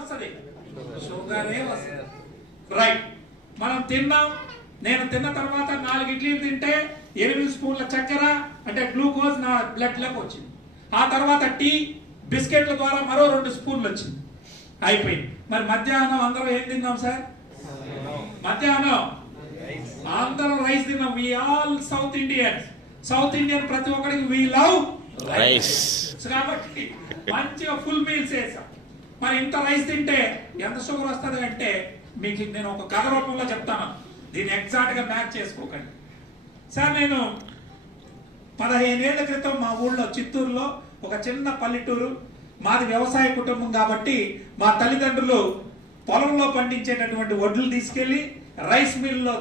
ఏమొస్తుంది? షుగరే వస్తుంది. రైట్. మనం తిన్నాం, నేను తిన్న తర్వాత 4 ఇడ్లీలు తింటే 8 స్పూన్ల చక్కెర అంటే గ్లూకోజ్ నా బ్లడ్ లోకి వచ్చింది. ఆ తర్వాత టీ బిస్కెట్ల ద్వారా మరో 2 స్పూన్లు వచ్చింది, అయిపోయింది. మరి మధ్యాహ్నం అందరం ఏం తిన్నాం సార్? మధ్యాహ్నం అందరం రైస్ తిన్నాం. We all South Indians. South Indian ప్రతి ఒక్కరికి వి లవ్ రైస్. కాబట్టి మంచిగా ఫుల్ మీల్స్ వేసాం. మరి ఇంత రైస్ తింటే ఎంత షుగర్ వస్తుంది అంటే మీకు నేను ఒక కథ రూపంలో చెప్తాను, దీన్ని ఎగ్జాక్ట్ గా మ్యాచ్ చేసుకోకండి. సార్ నేను 15 ఏళ్ల క్రితం మా ఊళ్ళో చిత్తూరులో ఒక చిన్న పల్లెటూరు, మాది వ్యవసాయ కుటుంబం కాబట్టి మా తల్లిదండ్రులు పొలంలో పండించేటటువంటి వడ్లు తీసుకెళ్లి రైస్ మిల్లో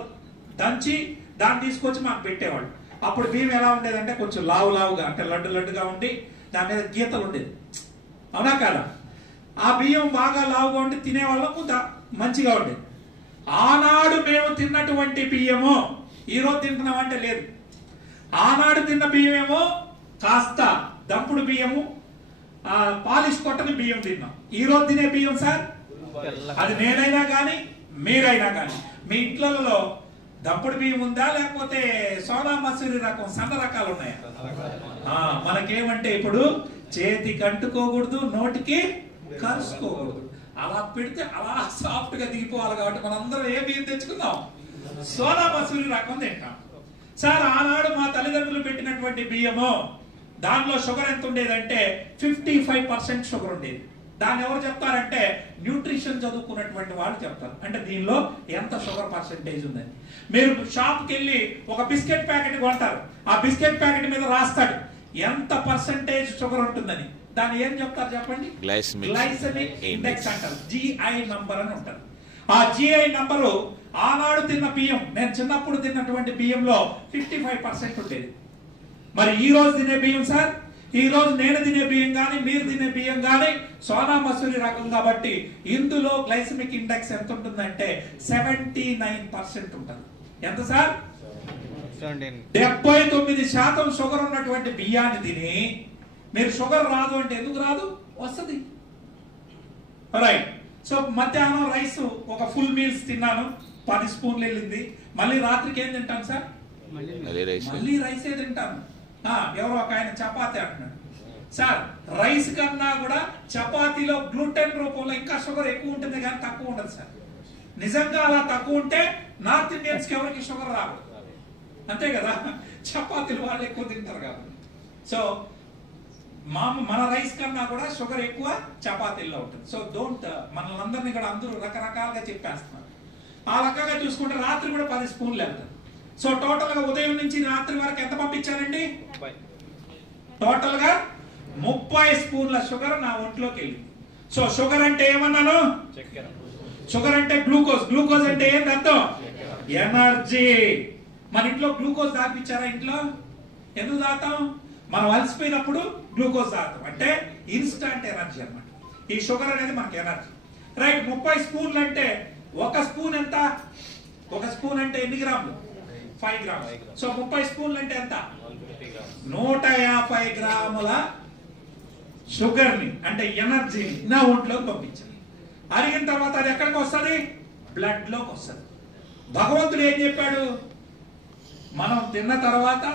దంచి దాన్ని తీసుకొచ్చి మాకు పెట్టేవాళ్ళు. అప్పుడు బియ్యం ఎలా ఉండేదంటే కొంచెం లావుగా అంటే లడ్డుగా ఉండి దాని మీద గీతలు ఉండేది, అవునా కాదా? ఆ బియ్యం బాగా లావుగా ఉండి తినేవాళ్ళం, మంచిగా ఉండేది. ఆనాడు మేము తిన్నటువంటి బియ్యము ఈరోజు తింటున్నామంటే లేదు. ఆనాడు తిన్న బియ్యమేమో కాస్త దంపుడు బియ్యము, పాలిష్ కొట్టని బియ్యం తిన్నాం. ఈరోజు తినే బియ్యం సార్, అది నేనైనా కానీ మీరైనా కానీ మీ ఇంట్లలో దంపుడు బియ్యం ఉందా లేకపోతే సోనా మసూరి రకం సన్న రకాలు ఉన్నాయా? మనకేమంటే ఇప్పుడు చేతికి అంటుకోకూడదు, నోటికి కరుసుకోకూడదు, అలా పెడితే అలా సాఫ్ట్ గా దిగిపోవాలి. కాబట్టి మనందరం ఏ బియ్యం తెచ్చుకుందాం? సోనా మసూరి రకం తింటాం. సార్ ఆనాడు మా తల్లిదండ్రులు పెట్టినటువంటి బియ్యము దానిలో షుగర్ ఎంత ఉండేదంటే 55% షుగర్ ఉండేది. దాన్ని ఎవరు చెప్తారంటే న్యూట్రిషన్ చదువుకున్నటువంటి వాళ్ళు చెప్తారు. అంటే దీనిలో ఎంత షుగర్ పర్సెంటేజ్ ఉందని. మీరు షాప్కి వెళ్ళి ఒక బిస్కెట్ ప్యాకెట్ కొంటారు, ఆ బిస్కెట్ ప్యాకెట్ మీద రాస్తాడు ఎంత పర్సెంటేజ్ షుగర్ ఉంటుందని. దాన్ని ఏం చెప్తారు చెప్పండి? గ్లైసెమిక్ ఇండెక్స్ అంటారు, GI నంబర్ అని ఉంటారు. ఆ GI నంబరు ఆనాడు తిన్న బియ్యం, నేను చిన్నప్పుడు తిన్నటువంటి బియ్యంలో 55% ఉండేది. మరి ఈ రోజు తినే బియ్యం సార్, ఈ రోజు నేను తినే బియ్యం కానీ మీరు తినే బియ్యం కానీ సోనా మసూరి రకం కాబట్టి ఇందులో గ్లైసెమిక్ ఇండెక్స్ ఎంత ఉంటుందంటే 79% ఉంటుంది. ఎంత సార్? 79% షుగర్ ఉన్నటువంటి బియ్యాన్ని తిని మీరు షుగర్ రాదు అంటే ఎందుకు రాదు? వస్తుంది. రైట్. సో మధ్యాహ్నం రైస్ ఒక ఫుల్ మీల్స్ తిన్నాను, 10 స్పూన్లు వెళ్ళింది. మళ్ళీ రాత్రికి ఏం తింటాను సార్? మళ్ళీ రైసే తింటాను. ఎవరో ఒక ఆయన చపాతీ అంటున్నాడు. సార్ రైస్ కన్నా కూడా చపాతీలో గ్లూటెన్ రూపంలో ఇంకా షుగర్ ఎక్కువ ఉంటుంది కానీ తక్కువ ఉండదు సార్. నిజంగా అలా తక్కువ ఉంటే నార్త్ ఇండియన్స్ కి ఎవరికి షుగర్ రాదు, అంతే కదా? చపాతీలు వాళ్ళు ఎక్కువ తింటారు కాబట్టి. సో మన రైస్ కన్నా కూడా షుగర్ ఎక్కువ చపాతీల్లో ఉంటుంది. సో మనల్ని అందరినీ కూడా అందరూ రకరకాలుగా చెప్పేస్తున్నారు. ఆ రకంగా చూసుకుంటే రాత్రి కూడా 10 స్పూన్లు వెళ్తారు. సో టోటల్ గా ఉదయం నుంచి రాత్రి వరకు ఎంత పంపించానండి? టోటల్ గా 30 స్పూన్ల షుగర్ నా ఒంట్లోకి వెళ్ళింది. సో షుగర్ అంటే ఏమన్నాను? షుగర్ అంటే గ్లూకోజ్. గ్లూకోజ్ అంటే ఏంటి అర్థం? ఎనర్జీ. మన ఇంట్లో గ్లూకోజ్ దాపిచ్చారా? ఇంట్లో ఎందుకు దాతాం? మనం అలసిపోయినప్పుడు గ్లూకోజ్ తాగుతాం, అంటే ఇన్స్టంట్ ఎనర్జీ అన్నమాట. ఈ షుగర్ అనేది మనకి ఎనర్జీ. రైట్. 30 స్పూన్లు అంటే ఒక స్పూన్ ఎంత? ఒక స్పూన్ అంటే ఎన్ని గ్రాములు? 5 గ్రాములు. సో 30 స్పూన్లు అంటే ఎంత? 150 గ్రాముల షుగర్ ని అంటే ఎనర్జీని నా ఒంట్లోకి పంపించాలి. అరిగిన తర్వాత అది ఎక్కడికి వస్తుంది? బ్లడ్ లోకి వస్తుంది. భగవంతుడు ఏం చెప్పాడు? మనం తిన్న తర్వాత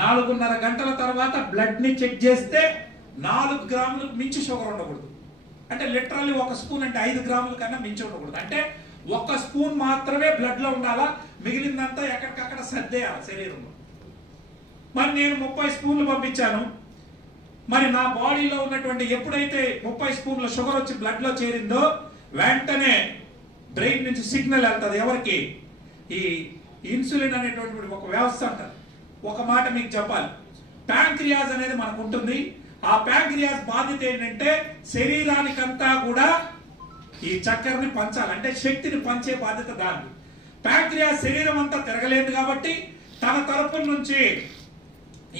4.5 గంటల తర్వాత బ్లడ్ ని చెక్ చేస్తే 4 గ్రాములకు మించి షుగర్ ఉండకూడదు. అంటే లిటరల్లీ ఒక స్పూన్ అంటే 5 గ్రాముల కన్నా మించి ఉండకూడదు. అంటే 1 స్పూన్ మాత్రమే బ్లడ్ లో ఉండాలా, మిగిలిందంతా ఎక్కడికక్కడ సర్దేయాలి శరీరంలో. మరి నేను 30 స్పూన్లు పంపించాను. మరి నా బాడీలో ఉన్నటువంటి ఎప్పుడైతే 30 స్పూన్ల షుగర్ వచ్చి బ్లడ్ లో చేరిందో వెంటనే బ్రెయిన్ నుంచి సిగ్నల్ వెళ్తుంది. ఎవరికి? ఈ ఇన్సులిన్ అనేటువంటి ఒక వ్యవస్థ అంటారు. ఒక మాట మీకు చెప్పాలి, ప్యాంక్రియాస్ అనేది మనకు ఉంటుంది. ఆ ప్యాంక్రియాస్ బాధ్యత ఏంటంటే శరీరానికంతా కూడా ఈ చక్కెరని పంచాలి, అంటే శక్తిని పంచే బాధ్యత దాన్ని. ప్యాంక్రియాస్ శరీరం అంతా తిరగలేదు కాబట్టి తన తరపున నుంచి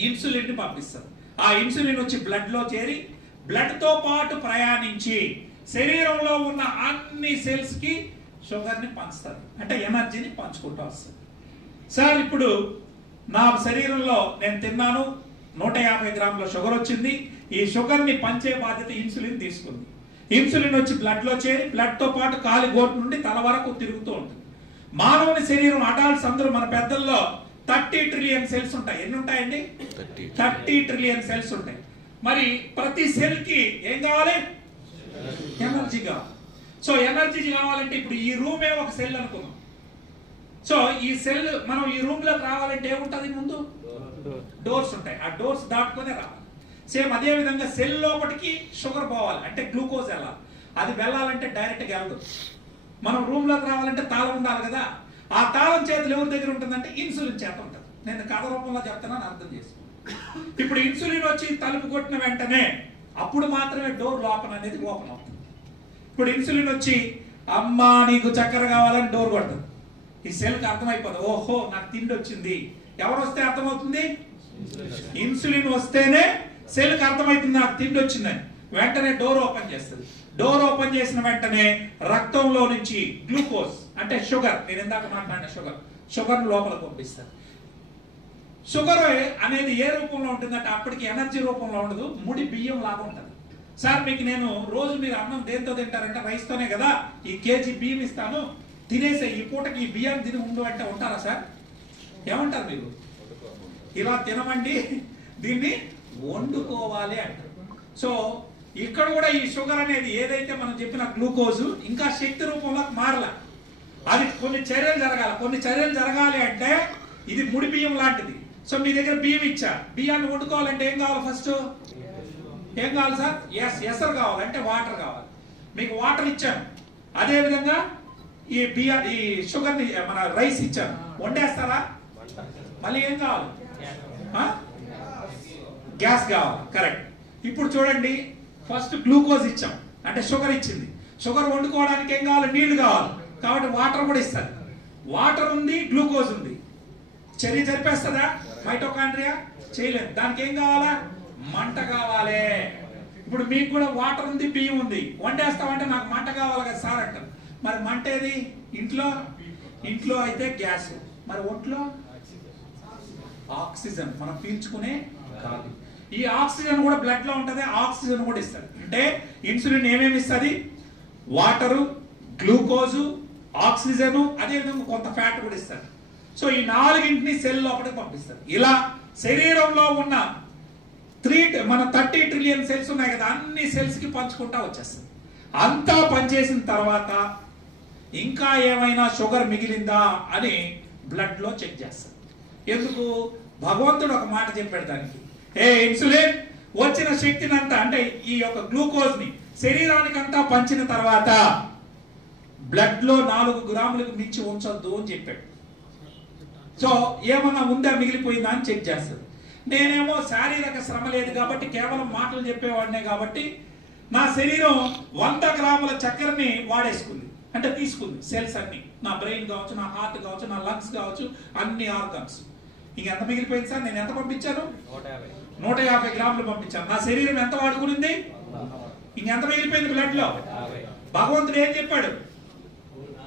ఇన్సులిన్ ని పంపిస్తుంది. ఆ ఇన్సులిన్ వచ్చి బ్లడ్ లో చేరి బ్లడ్ తో పాటు ప్రయాణించి శరీరంలో ఉన్న అన్ని సెల్స్ కి షుగర్ ని పంచుతుంది, అంటే ఎనర్జీని పంచుకుంటూ వస్తుంది. సార్ ఇప్పుడు నా శరీరంలో నేను తిన్నాను, 150 గ్రాముల షుగర్ వచ్చింది. ఈ షుగర్ ని పంచే బాధ్యత ఇన్సులిన్ తీసుకుంది. ఇన్సులిన్ వచ్చి బ్లడ్ లో చేరి బ్లడ్ తో పాటు కాలి గోటు నుండి తల వరకు తిరుగుతూ ఉంటుంది. మానవుని శరీరం అడాల్ట్స్ అందరూ మన పెద్దల్లో 30 ట్రిలియన్ సెల్స్ ఉంటాయి. ఎన్ని ఉంటాయండి? 30 ట్రిలియన్ సెల్స్ ఉంటాయి. మరి ప్రతి సెల్ కి ఏం కావాలి? ఎనర్జీ కావాలి. సో ఎనర్జీ కావాలంటే ఇప్పుడు ఈ రూమే ఒక సెల్ అనుకున్నాం. సో ఈ సెల్ మనం ఈ రూమ్ లోకి రావాలంటే ఏముంటది? ముందు డోర్స్ ఉంటాయి. ఆ డోర్స్ దాటుకునే రావాలి. సేమ్ అదే విధంగా సెల్ లోపలికి షుగర్ పోవాలి అంటే గ్లూకోజ్ వెళ్ళాలి. అది వెళ్ళాలంటే డైరెక్ట్ గా వెళ్ళదు. మనం రూమ్ లోకి రావాలంటే తాళం ఉండాలి కదా. ఆ తాళం చేతులు ఎవరి దగ్గర ఉంటుందంటే ఇన్సులిన్ చేత ఉంటుంది. నేను కథ రూపంలో చెప్తానని అర్థం చేసుకో. ఇప్పుడు ఇన్సులిన్ వచ్చి తలుపు కొట్టిన వెంటనే అప్పుడు మాత్రమే డోర్ లోపల అనేది ఓపెన్ అవుతుంది. ఇప్పుడు ఇన్సులిన్ వచ్చి అమ్మా నీకు చక్కెర కావాలని డోర్ కొడుతుంది. ఈ సెల్కి అర్థమైపోతుంది, ఓహో నాకు తిండి వచ్చింది. ఎవరు వస్తే అర్థమవుతుంది? ఇన్సులిన్ వస్తేనే సెల్కి అర్థమవుతుంది నాకు తిండి వచ్చిందని. వెంటనే డోర్ ఓపెన్ చేస్తుంది. డోర్ ఓపెన్ చేసిన వెంటనే రక్తంలో నుంచి గ్లూకోజ్ అంటే షుగర్, నేను ఇందాక మాట్లాడిన షుగర్ లోపలికి పంపిస్తారు. షుగర్ అనేది ఏ రూపంలో ఉంటుందంటే అప్పటికి ఎనర్జీ రూపంలో ఉండదు, ముడి బియ్యం లాగా ఉంటుంది. సార్ మీకు నేను రోజు మీరు అన్నం దేంతో తింటారంటే రైస్ తోనే కదా, ఈ కేజీ బియ్యం ఇస్తాను తినేసే ఈ పూటకి ఈ బియ్యాన్ని తిని ఉండు అంటే ఉంటారా సార్? ఏమంటారు మీరు? ఇలా తినమండి, దీన్ని వండుకోవాలి అంటారు. సో ఇక్కడ కూడా ఈ షుగర్ అనేది ఏదైతే మనం చెప్పిన గ్లూకోజ్ ఇంకా శక్తి రూపంలో మారల. అది కొన్ని చర్యలు జరగాలి. కొన్ని చర్యలు జరగాలి అంటే ఇది ముడి బియ్యం లాంటిది. సో మీ దగ్గర బియ్యం ఇచ్చా, బియ్యాన్ని వండుకోవాలంటే ఏం కావాలి? ఫస్ట్ ఏం కావాలి సార్? ఎసరు కావాలి అంటే వాటర్ కావాలి. మీకు వాటర్ ఇచ్చాను, అదే విధంగా ఈ షుగర్ ని మన రైస్ ఇచ్చాను, వండేస్తారా? మళ్ళీ ఏం కావాలి? గ్యాస్ కావాలి. కరెక్ట్. ఇప్పుడు చూడండి, ఫస్ట్ గ్లూకోజ్ ఇచ్చాం అంటే షుగర్ ఇచ్చింది. షుగర్ వండుకోవడానికి ఏం కావాలి? నీళ్లు కావాలి. కాబట్టి వాటర్ కూడా ఇస్తారు. వాటర్ ఉంది, గ్లూకోజ్ ఉంది. చర్య జరిపేస్తుందా? మైటోకాండ్రియా చేయలేదు. దానికి ఏం కావాలా? మంట కావాలి. ఇప్పుడు మీకు కూడా వాటర్ ఉంది, బియ్యం ఉంది, వండేస్తామంటే నాకు మంట కావాలి కదా సార్ అంటారు. మరి మంట ఏది? ఇంట్లో అయితే గ్యాస్, మరి ఒంట్లో ఆక్సిజన్, మనం పీల్చుకునే గాలి. ఈ ఆక్సిజన్ కూడా బ్లడ్ లో ఉంటది, ఆక్సిజన్ కూడా ఇస్తుంది. అంటే ఇన్సులిన్ ఏమేమి ఇస్తుంది? వాటరు, గ్లూకోజు, ఆక్సిజన్, అదే విధంగా కొంత ఫ్యాట్ కూడా ఇస్తారు. సో ఈ నాలుగింటిని సెల్ లోపలికి పంపిస్తారు. ఇలా శరీరంలో ఉన్న 30 ట్రిలియన్ సెల్స్ ఉన్నాయి కదా, అన్ని సెల్స్ కి పంచుకుంటా వచ్చేస్తుంది. అంతా పనిచేసిన తర్వాత ఇంకా ఏమైనా షుగర్ మిగిలిందా అని బ్లడ్ లో చెక్ చేస్తారు. ఎందుకు? భగవంతుడు ఒక మాట చెప్పాడు దానికి, ఏ ఇన్సులిన్ వచ్చిన శక్తిని అంతా అంటే ఈ యొక్క గ్లూకోజ్ ని శరీరానికి అంతా పంచిన తర్వాత బ్లడ్ లో 4 గ్రాములకు మించి ఉంచొద్దు అని చెప్పాడు. సో ఏమన్నా ఉందా, మిగిలిపోయిందా అని చెక్ చేస్తారు. నేనేమో శారీరక శ్రమ లేదు కాబట్టి కేవలం మాటలు చెప్పేవాడినే కాబట్టి నా శరీరం 100 గ్రాముల చక్కెరని వాడేసుకుంది, అంటే తీసుకుంది. సెల్స్ అన్ని, నా బ్రెయిన్ కావచ్చు, నా హార్ట్ కావచ్చు, నా లంగ్స్ కావచ్చు, అన్ని ఆర్గన్స్. ఇంకెంత మిగిలిపోయింది సార్? నేను ఎంత పంపించాను? 150 గ్రాములు పంపించాను. నా శరీరం ఎంత వాడుకునింది? ఇంకెంత మిగిలిపోయింది బ్లడ్ లో? భగవంతుడు ఏం చెప్పాడు?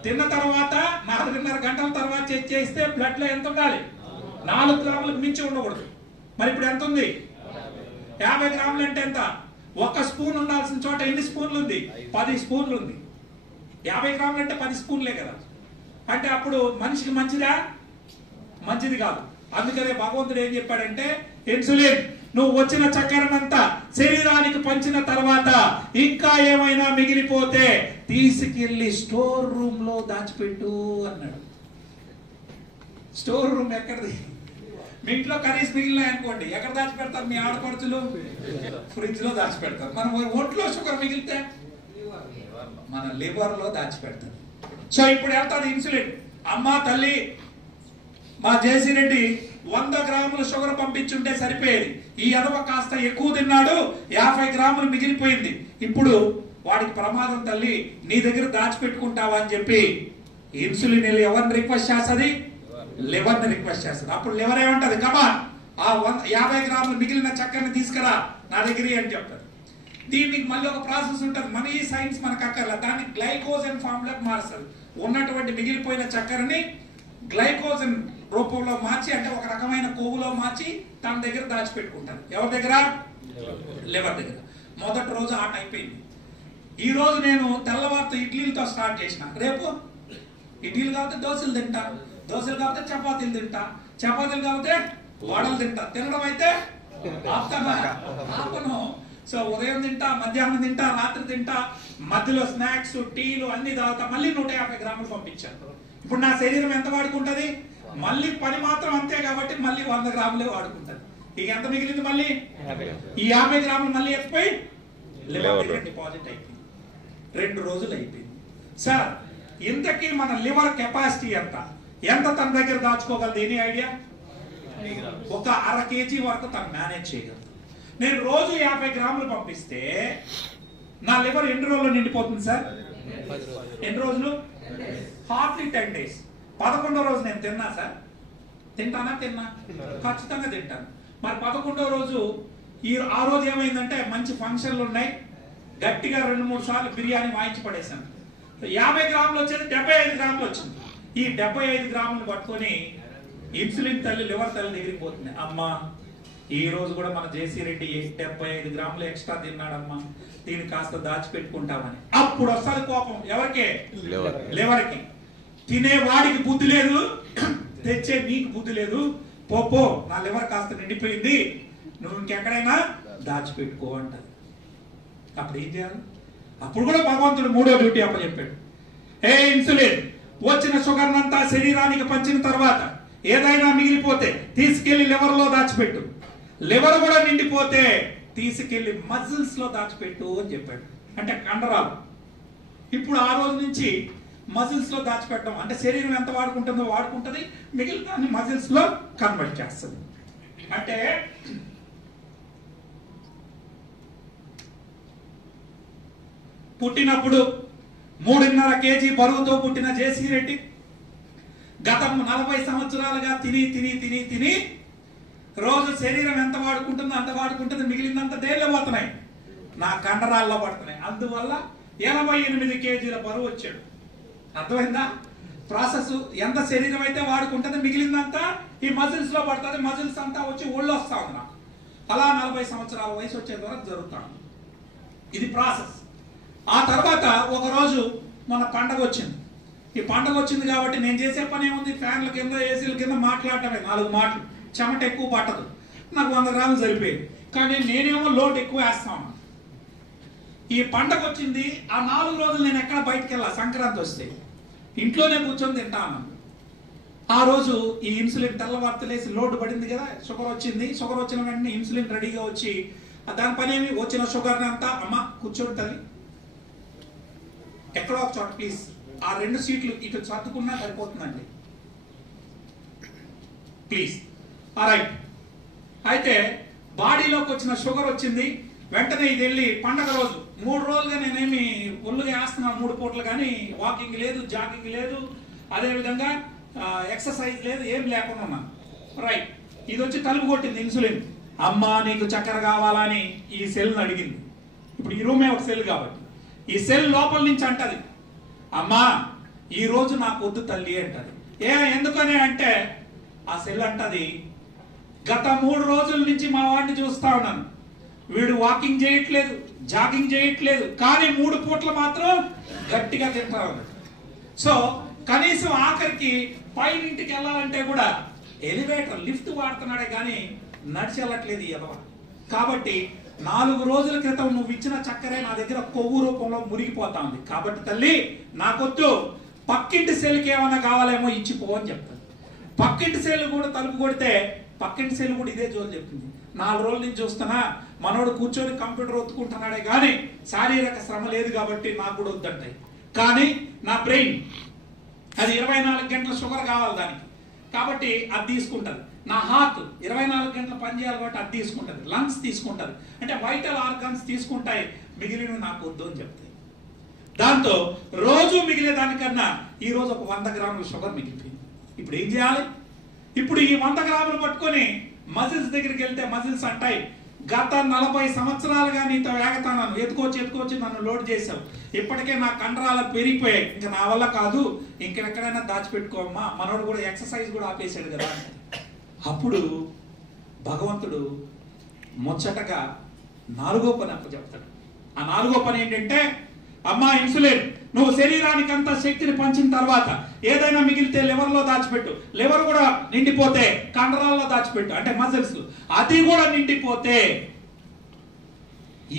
తిన్న తర్వాత 4.5 గంటల తర్వాత చెక్ చేస్తే బ్లడ్ లో ఎంత ఉండాలి? 4 గ్రాములకు మించి ఉండకూడదు. మరి ఇప్పుడు ఎంత ఉంది? 50 గ్రాములు అంటే ఎంత? 1 స్పూన్ ఉండాల్సిన చోట ఎన్ని స్పూన్లు ఉంది? 10 స్పూన్లు ఉంది. 50 గ్రాములు అంటే 10 స్పూన్లే కదా. అంటే అప్పుడు మనిషికి మంచిదా? మంచిది కాదు. అందుకనే భగవంతుడు ఏం చెప్పాడంటే, ఇన్సులిన్ నువ్వు వచ్చిన చక్కెరనంతా శరీరానికి పంచిన తర్వాత ఇంకా ఏమైనా మిగిలిపోతే తీసుకెళ్లి స్టోర్ రూమ్ లో దాచిపెట్టు అన్నాడు. స్టోర్ రూమ్ ఎక్కడిది? మీ ఇంట్లో కర్రీస్ మిగిలినాయి అనుకోండి, ఎక్కడ దాచిపెడతారు? మీ ఆడపడుచులు ఫ్రిడ్జ్ లో దాచిపెడతారు. మనం ఒంట్లో షుగర్ మిగిలితే మన లివర్ లో దాచిపెడతారు. సో ఇప్పుడు వెళ్తాది ఇన్సులిన్. అమ్మా తల్లి, మా జేసీ రెడ్డి 100 గ్రాముల షుగర్ పంపించుంటే సరిపోయేది. ఈ ఎదవ కాస్త ఎక్కువ తిన్నాడు, 50 గ్రాములు మిగిలిపోయింది. ఇప్పుడు వాడికి ప్రమాదం తల్లి, నీ దగ్గర దాచిపెట్టుకుంటావా అని చెప్పి ఇన్సులిన్ వెళ్ళి ఎవరిని రిక్వెస్ట్ చేస్తుంది? లివర్ ని రిక్వెస్ట్ చేస్తుంది. అప్పుడు లివర్ ఏమంటది? కమా ఆ 50 గ్రాములు మిగిలిన చక్కెరని తీసుకురా నా దగ్గర అని చెప్తారు. దీనికి మళ్ళీ ఒక ప్రాసెస్ ఉంటుంది. మన ఈ సైన్స్ మనకు అక్కర్లా, దాన్ని గ్లైకోజన్ ఫామ్ లోకి మారుస్తారు. ఉన్నటువంటి మిగిలిపోయిన చక్కెరని గ్లైకోజన్ రూపంలో మార్చి, అంటే ఒక రకమైన కొవ్వులో మార్చి తన దగ్గర దాచిపెట్టుకుంటారు. ఎవరి దగ్గర? లివర్ దగ్గర. మొదటి రోజు ఆట అయిపోయింది. ఈ రోజు నేను తెల్లవారితో ఇడ్లీలతో స్టార్ట్ చేసిన, రేపు ఇడ్లీలు కాకపోతే దోశలు తింటా, దోశలు కాకపోతే చపాతీలు తింటా, చపాతీలు కాకపోతే వడలు తింటా. తినడం అయితే ఆపను. సో ఉదయం తింటా, మధ్యాహ్నం తింటా, రాత్రి తింటా, మధ్యలో స్నాక్స్ టీలు అన్ని తాగుతా. మళ్ళీ 150 గ్రాములు పంపించాను. ఇప్పుడు నా శరీరం ఎంత వాడుకుంటది? మళ్ళీ పని మాత్రం అంతే కాబట్టి మళ్ళీ 100 గ్రాములే వాడుకుంటది. ఇక ఎంత మిగిలింది? మళ్ళీ ఈ 50 గ్రాములు మళ్ళీ ఎత్తిపోయి లివర్ డిపాజిట్ అయిపోయింది. 2 రోజులు అయిపోయింది. సార్ ఇంతకీ మన లివర్ కెపాసిటీ ఎంత తన దగ్గర దాచుకోగలదు? Any idea? ఒక 1/2 kg వరకు తను మేనేజ్ చేయగలదు. నేను రోజు 50 గ్రాములు పంపిస్తే నా లివర్ ఎన్ని రోజుల్లో నిండిపోతుంది సార్? ఎన్ని రోజులు? Hardly 10 days. 11వ రోజు నేను తిన్నా సార్? తింటానా? ఖచ్చితంగా తింటాను. మరి 11వ రోజు ఆ రోజు ఏమైందంటే మంచి ఫంక్షన్లు ఉన్నాయి, గట్టిగా 2-3 సార్లు బిర్యానీ వాయించి పడేశాను. 50 గ్రాములు వచ్చేది 75 గ్రాములు వచ్చింది. ఈ 75 గ్రాములు పట్టుకొని ఇన్సులిన్ తల్లి లివర్ తల్లి దగ్గరికి పోతుంది. అమ్మా ఈ రోజు కూడా మన జేసీ రెడ్డి 75 గ్రాములు ఎక్స్ట్రా తిన్నాడమ్మా, దీన్ని కాస్త దాచిపెట్టుకుంటామని. అప్పుడు వస్తుంది కోపం. ఎవరికి? లివర్కి. తినేవాడికి బుద్ధి లేదు, తెచ్చే నీకు బుద్ధి లేదు. పో నా లివర్ కాస్త నిండిపోయింది, నువ్వు ఇంకెక్కడైనా దాచిపెట్టుకో అంటది. అప్పుడు ఏం చేయాలి? అప్పుడు కూడా భగవంతుడు 3వ డ్యూటీ అప్పచెప్పాడు. ఏ ఇన్సులిన్, వచ్చిన షుగర్ అంతా శరీరానికి పంచిన తర్వాత ఏదైనా మిగిలిపోతే తీసుకెళ్లి లివర్ లో దాచిపెట్టు, లివర్ కూడా నిండిపోతే తీసుకెళ్లి మజిల్స్ లో దాచిపెట్టు అని చెప్పాడు. అంటే కండరాలు. ఇప్పుడు ఆ రోజు నుంచి మజిల్స్ లో దాచిపెట్టడం అంటే శరీరం ఎంత వాడుకుంటుందో వాడుకుంటది, మిగిలిన మజిల్స్ లో కన్వర్ట్ చేస్తుంది. అంటే పుట్టినప్పుడు 3.5 kg బరువుతో పుట్టిన జేసీ రెడ్డి గత 40 సంవత్సరాలుగా తిని రోజు శరీరం ఎంత వాడుకుంటుందో అంత వాడుకుంటుంది, మిగిలినంత దేనిలో పోతున్నాయి? నా కండరాల్లో పడుతున్నాయి. అందువల్ల 88 kgల బరువు వచ్చాడు. అర్థమైందా? ప్రాసెస్. ఎంత శరీరం అయితే వాడుకుంటుంది మిగిలిందంతా ఈ మజిల్స్ లో పడుతుంది, మజిల్స్ అంతా వచ్చి ఒళ్ళు వస్తా ఉంది నాకు. అలా 40 సంవత్సరాల వయసు వచ్చే వరకు జరుగుతాను. ఇది ప్రాసెస్. ఆ తర్వాత ఒక రోజు మన పండగ వచ్చింది. ఈ పండగ వచ్చింది కాబట్టి నేను చేసే పని ఏముంది? ఫ్యాన్ల కింద ఏసీల కింద మాట్లాడటమే, 4 మాటలు. చెమట ఎక్కువ పట్టదు, నాకు 100 గ్రాములు సరిపోయేది. కానీ నేనేమో లోడ్ ఎక్కువ వేస్తాను. ఈ పండగ వచ్చింది, ఆ 4 రోజులు నేను ఎక్కడ బయటకు వెళ్ళా. సంక్రాంతి వస్తే ఇంట్లోనే కూర్చొని తింటాను. ఆ రోజు ఈ ఇన్సులిన్ తెల్లవార్తలేసి లోడ్ పడింది కదా, షుగర్ వచ్చింది. షుగర్ వచ్చిన వెంటనే ఇన్సులిన్ రెడీగా వచ్చి దాని పని ఏమి? వచ్చిన షుగర్ అంతా అమ్మ కూర్చోండి తల్లి, ఎక్కడో ఒక చోట ప్లీజ్, ఆ 2 సీట్లు ఇటు సర్దుకున్నా సరిపోతుందండి ప్లీజ్. రైట్. అయితే బాడీలోకి వచ్చిన షుగర్ వచ్చింది. వెంటనే ఇది వెళ్ళి పండగ రోజు 3 రోజులుగా నేనేమి ఒళ్ళుగా వేస్తున్నాను 3 పూటలు, కానీ వాకింగ్ లేదు, జాగింగ్ లేదు, అదేవిధంగా ఎక్సర్సైజ్ లేదు, ఏం లేకుండా ఉన్నాను. రైట్. ఇది వచ్చి తలుపు కొట్టింది ఇన్సులిన్. అమ్మా నీకు చక్కెర కావాలని ఈ సెల్ని అడిగింది. ఇప్పుడు ఈ రూమే ఒక సెల్ కాబట్టి ఈ సెల్ లోపల నుంచి అంటది, అమ్మా ఈ రోజు నాకు వద్దు తల్లి అంటది. ఎందుకని అంటే ఆ సెల్ అంటది, గత 3 రోజుల నుంచి మా వాడిని చూస్తా ఉన్నాను, వీడు వాకింగ్ చేయట్లేదు, జాగింగ్ చేయట్లేదు, కానీ 3 పూటలు మాత్రం గట్టిగా తింటా ఉన్నాడు. సో కనీసం ఆఖరికి పైనింటికి వెళ్ళాలంటే కూడా ఎలివేటర్ లిఫ్ట్ వాడుతున్నాడే కానీ నడిచి వెళ్ళట్లేదు ఈ ఎదవ. కాబట్టి 4 రోజుల క్రితం నువ్వు ఇచ్చిన చక్కెరే నా దగ్గర కొవ్వు రూపంలో మురిగిపోతా ఉంది. కాబట్టి తల్లి నాకొద్దు, పక్కింటి సెల్కి ఏమైనా కావాలేమో ఇచ్చిపో అని చెప్తాను. పక్కింటి సెల్ కూడా తలుపు కొడితే పక్కింటి సెల్ కూడా ఇదే జోలు చెప్తుంది. 4 రోజుల నుంచి చూస్తున్నా మనోడు కూర్చొని కంప్యూటర్ ఒత్తుకుంటున్నాడే కానీ శారీరక శ్రమ లేదు కాబట్టి నాకు కూడా వద్దంటాయి. కానీ నా బ్రెయిన్ అది 24 గంటల షుగర్ కావాలి దానికి, కాబట్టి అది తీసుకుంటుంది. నా హార్ట్ 24 గంటలు పనిచేయాలి కాబట్టి అది తీసుకుంటుంది. లంగ్స్ తీసుకుంటుంది, అంటే వైటల్ ఆర్గాన్స్ తీసుకుంటాయి. మిగిలిన నాకు వద్దు అని చెప్తాయి. దాంతో రోజు మిగిలే దానికన్నా ఈ రోజు ఒక 100 గ్రాముల షుగర్ మిగిలిపోయింది. ఇప్పుడు ఏం చేయాలి? ఇప్పుడు ఈ 100 గ్రాములు పట్టుకొని మజిల్స్ దగ్గరికి వెళ్తే మజిల్స్ అంటాయి, గత 40 సంవత్సరాలుగా నీతో వేగతాను, ఎత్తుకొచ్చి నన్ను లోడ్ చేసావు, ఇప్పటికే నా కండరాలు పెరిగిపోయాయి, ఇంకా నా వల్ల కాదు, ఇంకెక్కడైనా దాచిపెట్టుకోమ్మా. మనోడు కూడా ఎక్సర్సైజ్ కూడా ఆపేశాడు కదా. అప్పుడు భగవంతుడు ముచ్చటగా 4వ పని అప్పచెప్తాడు. ఆ 4వ పని ఏంటంటే అమ్మా ఇన్సులిన్ నువ్వు శరీరానికి అంత శక్తిని పంచిన తర్వాత ఏదైనా మిగిలితే లివర్ లో దాచిపెట్టు, లివర్ కూడా నిండిపోతే కండరాల్లో దాచిపెట్టు, అంటే మజిల్స్ అది కూడా నిండిపోతే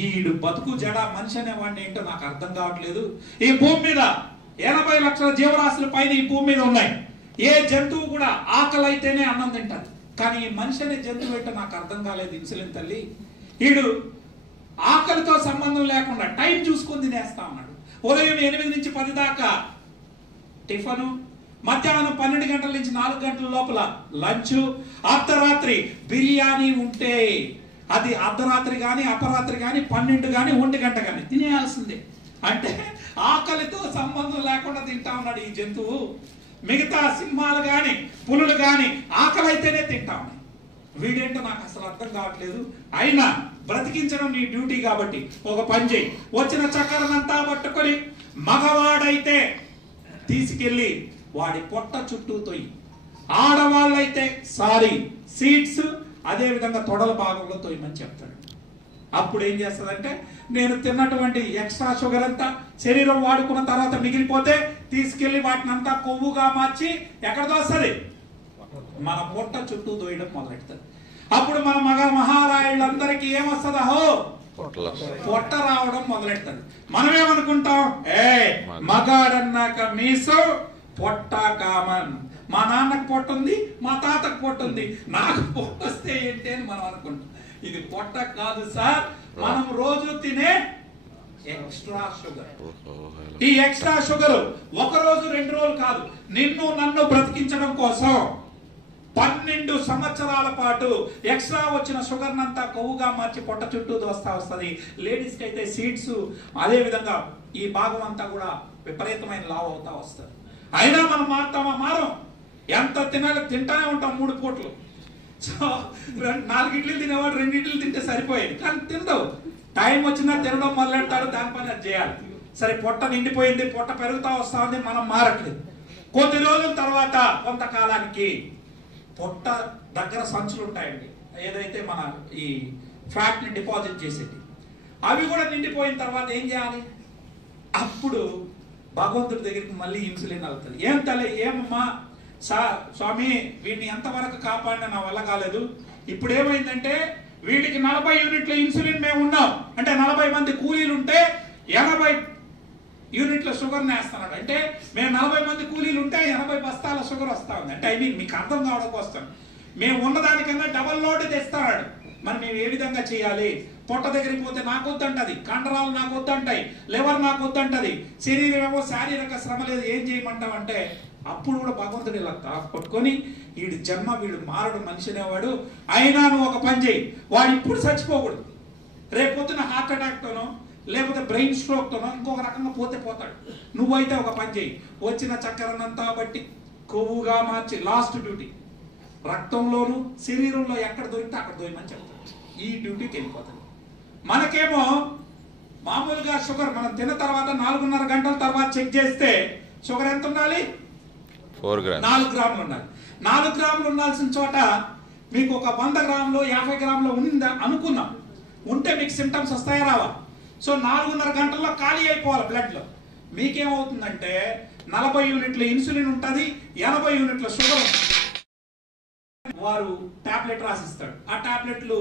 ఈడు బతుకు జడ మనిషి అనేవాడిని ఏంటో నాకు అర్థం కావట్లేదు. ఈ భూమి మీద 80 లక్షల జీవరాశుల పైన ఈ భూమి మీద ఉన్నాయి. ఏ జంతువు కూడా ఆకలి అయితేనే అన్నం తింటారు, కానీ ఈ మనిషి అనే జంతువు ఏంటో నాకు అర్థం కాలేదు. ఇన్సులిన్ తల్లి ఈడు ఆకలితో సంబంధం లేకుండా టైం చూసుకొని తినేస్తా ఉన్నాడు. ఉదయం 8 నుంచి 10 దాకా టిఫను, మధ్యాహ్నం 12 గంటల నుంచి 4 గంటల లోపల లంచ్, అర్ధరాత్రి బిర్యానీ ఉంటే అది అర్ధరాత్రి కానీ అపరాత్రి కానీ 12 కానీ 1 గంట కానీ తినేయాల్సిందే. అంటే ఆకలితో సంబంధం లేకుండా తింటా ఉన్నాడు ఈ జంతువు. మిగతా సింహాలు కానీ పులులు కానీ ఆకలి అయితేనే తింటా ఉన్నాయి. వీడేంటో నాకు అసలు అర్థం కావట్లేదు. అయినా బ్రతికించడం నీ డ్యూటీ కాబట్టి ఒక పని చేయి, వచ్చిన చక్కెరనంతా పట్టుకొని మగవాడైతే తీసుకెళ్లి వాడి పొట్ట చుట్టూ తొయ్యి, ఆడవాళ్ళైతే సీడ్స్ అదే విధంగా తొడల భాగంలో తొయ్యమని చెప్తాడు. అప్పుడు ఏం చేస్తుందంటే నేను తిన్నటువంటి ఎక్స్ట్రా షుగర్ అంతా శరీరం వాడుకున్న తర్వాత మిగిలిపోతే తీసుకెళ్లి వాటిని అంతా కొవ్వుగా మార్చి ఎక్కడ దోస్తుంది, మన పొట్ట చుట్టూ దోయడం మొదలెడుతుంది. అప్పుడు మన మహారాయుళ్ళందరికీ ఏమొస్తుంది, అహో పొట్ట రావడం మొదలెడుతుంది. మనమేమనుకుంటాం, మగాడన్నాక మీసు పొట్ట కామన్, మా నాన్నకు పొట్ట ఉంది, మా తాతకు పొట్ట ఉంది, నాకు పొట్ట వస్తే ఏంటి అని మనం అనుకుంటాం. ఇది పొట్ట కాదు సార్, మనం రోజు తినే ఎక్స్ట్రా షుగర్. ఈ ఎక్స్ట్రా షుగర్ 1 రోజు 2 రోజులు కాదు, నిన్ను నన్ను బ్రతికించడం కోసం 12 సంవత్సరాల పాటు ఎక్స్ట్రా వచ్చిన షుగర్ నంతా కొవ్వుగా మార్చి పొట్ట చుట్టూ దోస్తా వస్తుంది. లేడీస్ కి అయితే సీడ్స్ అదే విధంగా ఈ భాగం అంతా కూడా విపరీతమైన లావ్ అవుతా వస్తుంది. అయినా మనం మారం. ఎంత తింటానే ఉంటాం 3 పూటలు. సో 4 ఇడ్లీలు తినేవాడు 2 ఇడ్లీలు తింటే సరిపోయేది, కానీ తినవు. టైం వచ్చినా తినడం మొదలెడతాడు, దాని పని అది చేయాలి. సరే పొట్ట నిండిపోయింది, పొట్ట పెరుగుతా వస్తా ఉంది, మనం మారట్లేదు. కొద్ది రోజుల తర్వాత కొంతకాలానికి పొట్ట దగ్గర సంచులు ఉంటాయండి, ఏదైతే మన ఈ ఫ్యాట్ ని డిపాజిట్ చేసేది, అవి కూడా నిండిపోయిన తర్వాత ఏం చేయాలి? అప్పుడు భగవంతుడి దగ్గరికి మళ్ళీ ఇన్సులిన్ అవుతుంది. ఏం తల్లి, ఏమమ్మా స్వామి వీడిని ఎంతవరకు కాపాడినా నా వల్ల కాలేదు. ఇప్పుడు ఏమైందంటే వీడికి 40 యూనిట్ల ఇన్సులిన్ మేము ఉన్నాం అంటే 40 మంది కూలీలు ఉంటే 80 యూనిట్ల షుగర్ నేస్తున్నాడు. అంటే మేము 40 మంది కూలీలు ఉంటే 80 బస్తాల షుగర్ వస్తా ఉంది. అంటే మీకు అర్థం కావడం కోసం మేము ఉన్నదానికన్నా డబల్ లోడ్ తెస్తాడు. మరి మేము ఏ విధంగా చేయాలి? పొట్ట దగ్గరికి పోతే నాకు వద్దంటది, కండరాలు నాకు వద్దంటాయి, లివర్ నాకు వద్దంటది, శరీరం ఏమో శారీరక శ్రమ లేదు, ఏం చేయమంటామంటే అప్పుడు కూడా భగవంతుడు ఇలా పట్టుకొని వీడి జన్మ, వీడు మారడు మనిషి అనేవాడు. అయినా నువ్వు ఒక పని చేయి, వాడు ఇప్పుడు చచ్చిపోకూడదు. రేపొద్దున హార్ట్ అటాక్ తోనో లేకపోతే బ్రెయిన్ స్ట్రోక్ తోనో ఇంకొక రకంగా పోతాడు. నువ్వైతే ఒక పని చేయి, వచ్చిన చక్కెరనంతా బట్టి కొవ్వుగా మార్చి లాస్ట్ డ్యూటీ రక్తంలోను శరీరంలో ఎక్కడ దొరికితే అక్కడ దొరికమని చెప్తాడు. ఈ డ్యూటీకి వెళ్ళిపోతాడు. మనకేమో మామూలుగా షుగర్ మనం తిన్న తర్వాత 4.5 గంటల తర్వాత చెక్ చేస్తే షుగర్ ఎంత ఉండాలి? 4 గ్రాములు ఉండాలి. 4 గ్రాములు ఉండాల్సిన చోట మీకు ఒక 100 గ్రాములు 50 గ్రాములు ఉందా అనుకున్నాం, ఉంటే మీకు సిమ్టమ్స్ వస్తాయా రావా? సో 4.5 గంటల్లో ఖాళీ అయిపోవాలి బ్లడ్ లో. మీకేమవుతుందంటే 40 యూనిట్ల ఇన్సులిన్ ఉంటుంది, 80 యూనిట్ల షుగర్ ఉంటుంది. వారు టాబ్లెట్ రాసిస్తాడు. ఆ టాబ్లెట్లు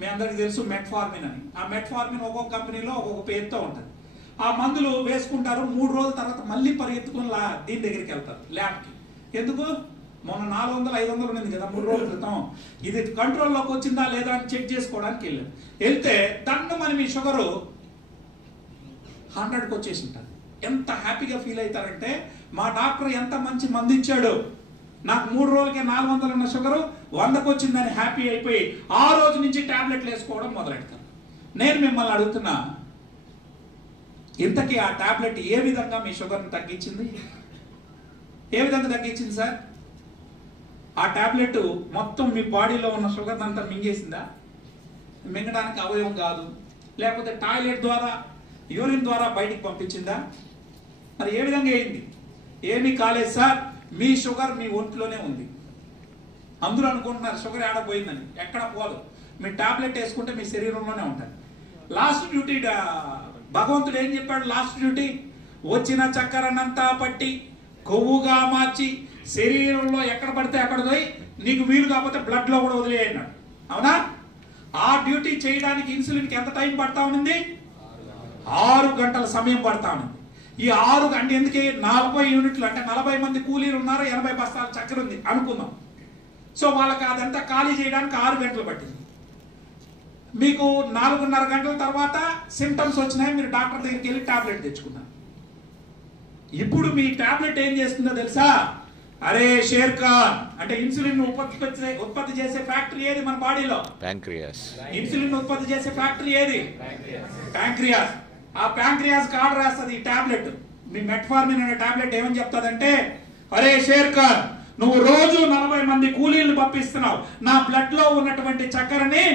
మీ అందరికి తెలుసు మెట్ఫార్మిన్ అని. ఆ మెట్ఫార్మిన్ ఒక్కొక్క కంపెనీలో ఒక్కొక్క పేరుతో ఉంటుంది. ఆ మందులు వేసుకుంటారు. 3 రోజుల తర్వాత మళ్ళీ పరిగెత్తుకుని దీని దగ్గరికి వెళ్తారు ల్యాబ్కి. ఎందుకు? మొన్న 400-500 ఉన్నది కదా 3 రోజుల క్రితం, ఇది కంట్రోల్లోకి వచ్చిందా లేదా అని చెక్ చేసుకోవడానికి వెళ్ళారు. వెళ్తే దన్ను మన మీ షుగరు 100కి వచ్చేసి ఉంటుంది. ఎంత హ్యాపీగా ఫీల్ అవుతారంటే మా డాక్టర్ ఎంత మంచి మందు ఇచ్చాడు, నాకు 3 రోజులకే 400 ఉన్న షుగరు 100కి వచ్చిందని హ్యాపీ అయిపోయి ఆ రోజు నుంచి టాబ్లెట్లు వేసుకోవడం మొదలెడతారు. నేను మిమ్మల్ని అడుగుతున్నా, ఇంతకీ ఆ టాబ్లెట్ ఏ విధంగా మీ షుగర్ని తగ్గించింది? ఏ విధంగా తగ్గించింది సార్? ఆ టాబ్లెట్ మొత్తం మీ బాడీలో ఉన్న షుగర్ అంతా మింగేసిందా? మింగడానికి అవయవం కాదు. లేకపోతే టాయిలెట్ ద్వారా యూరిన్ ద్వారా బయటికి పంపించిందా? మరి ఏ విధంగా అయింది? ఏమీ కాలేదు సార్, మీ షుగర్ మీ ఒంట్లోనే ఉంది. అందరూ అనుకుంటున్నారు షుగర్ ఏడపోయిందని, ఎక్కడ పోదు. మీ టాబ్లెట్ వేసుకుంటే మీ శరీరంలోనే ఉంటుంది. లాస్ట్ డ్యూటీ భగవంతుడు ఏం చెప్పాడు లాస్ట్ డ్యూటీ? వచ్చిన చక్కెరనంతా పట్టి కొవ్వుగా మార్చి శరీరంలో ఎక్కడ పడితే అక్కడ పోయి నీకు వీలు కాకపోతే బ్లడ్ లో కూడా వదిలేయన్నాడు. అవునా? ఆ డ్యూటీ చేయడానికి ఇన్సులిన్కి ఎంత టైం పడతా ఉంది? 6 గంటల సమయం పడతా ఉంది. ఈ 6 అంటే ఎందుకే 40 యూనిట్లు అంటే 40 మంది కూలీలు ఉన్నారు, 80 బస్తాల చక్కెర ఉంది అనుకుందాం. సో వాళ్ళకి అదంతా ఖాళీ చేయడానికి 6 గంటలు పట్టింది. మీకు 4:30 గంటల తర్వాత సిమ్టమ్స్ వచ్చినాయి, మీరు డాక్టర్ దగ్గరికి వెళ్ళి టాబ్లెట్ తెచ్చుకున్నారు. ఇప్పుడు మీ టాబ్లెట్ ఏం చేస్తుందో తెలుసా? అరే షేర్ ఖాన్ అంటే ఇన్సులిన్ ఉత్పత్తి చేసే ఫ్యాక్టరీ ఏది మన బాడీలో? ప్యాంక్రియాస్. ఇన్సులిన్ ఉత్పత్తి చేసే ఫ్యాక్టరీ ఏది? ప్యాంక్రియాస్. ఆ ప్యాంక్రియాస్ ఆర్డర్ రాస్తుంది ఈ టాబ్లెట్. మీ మెట్ఫార్మిన్ అనే టాబ్లెట్ ఏమని చెప్తాదంటే, అరే షేర్ ఖాన్ నువ్వు రోజు 40 మంది కూలీలను పంపిస్తున్నావు, నా బ్లడ్ లో ఉన్నటువంటి చక్కెరని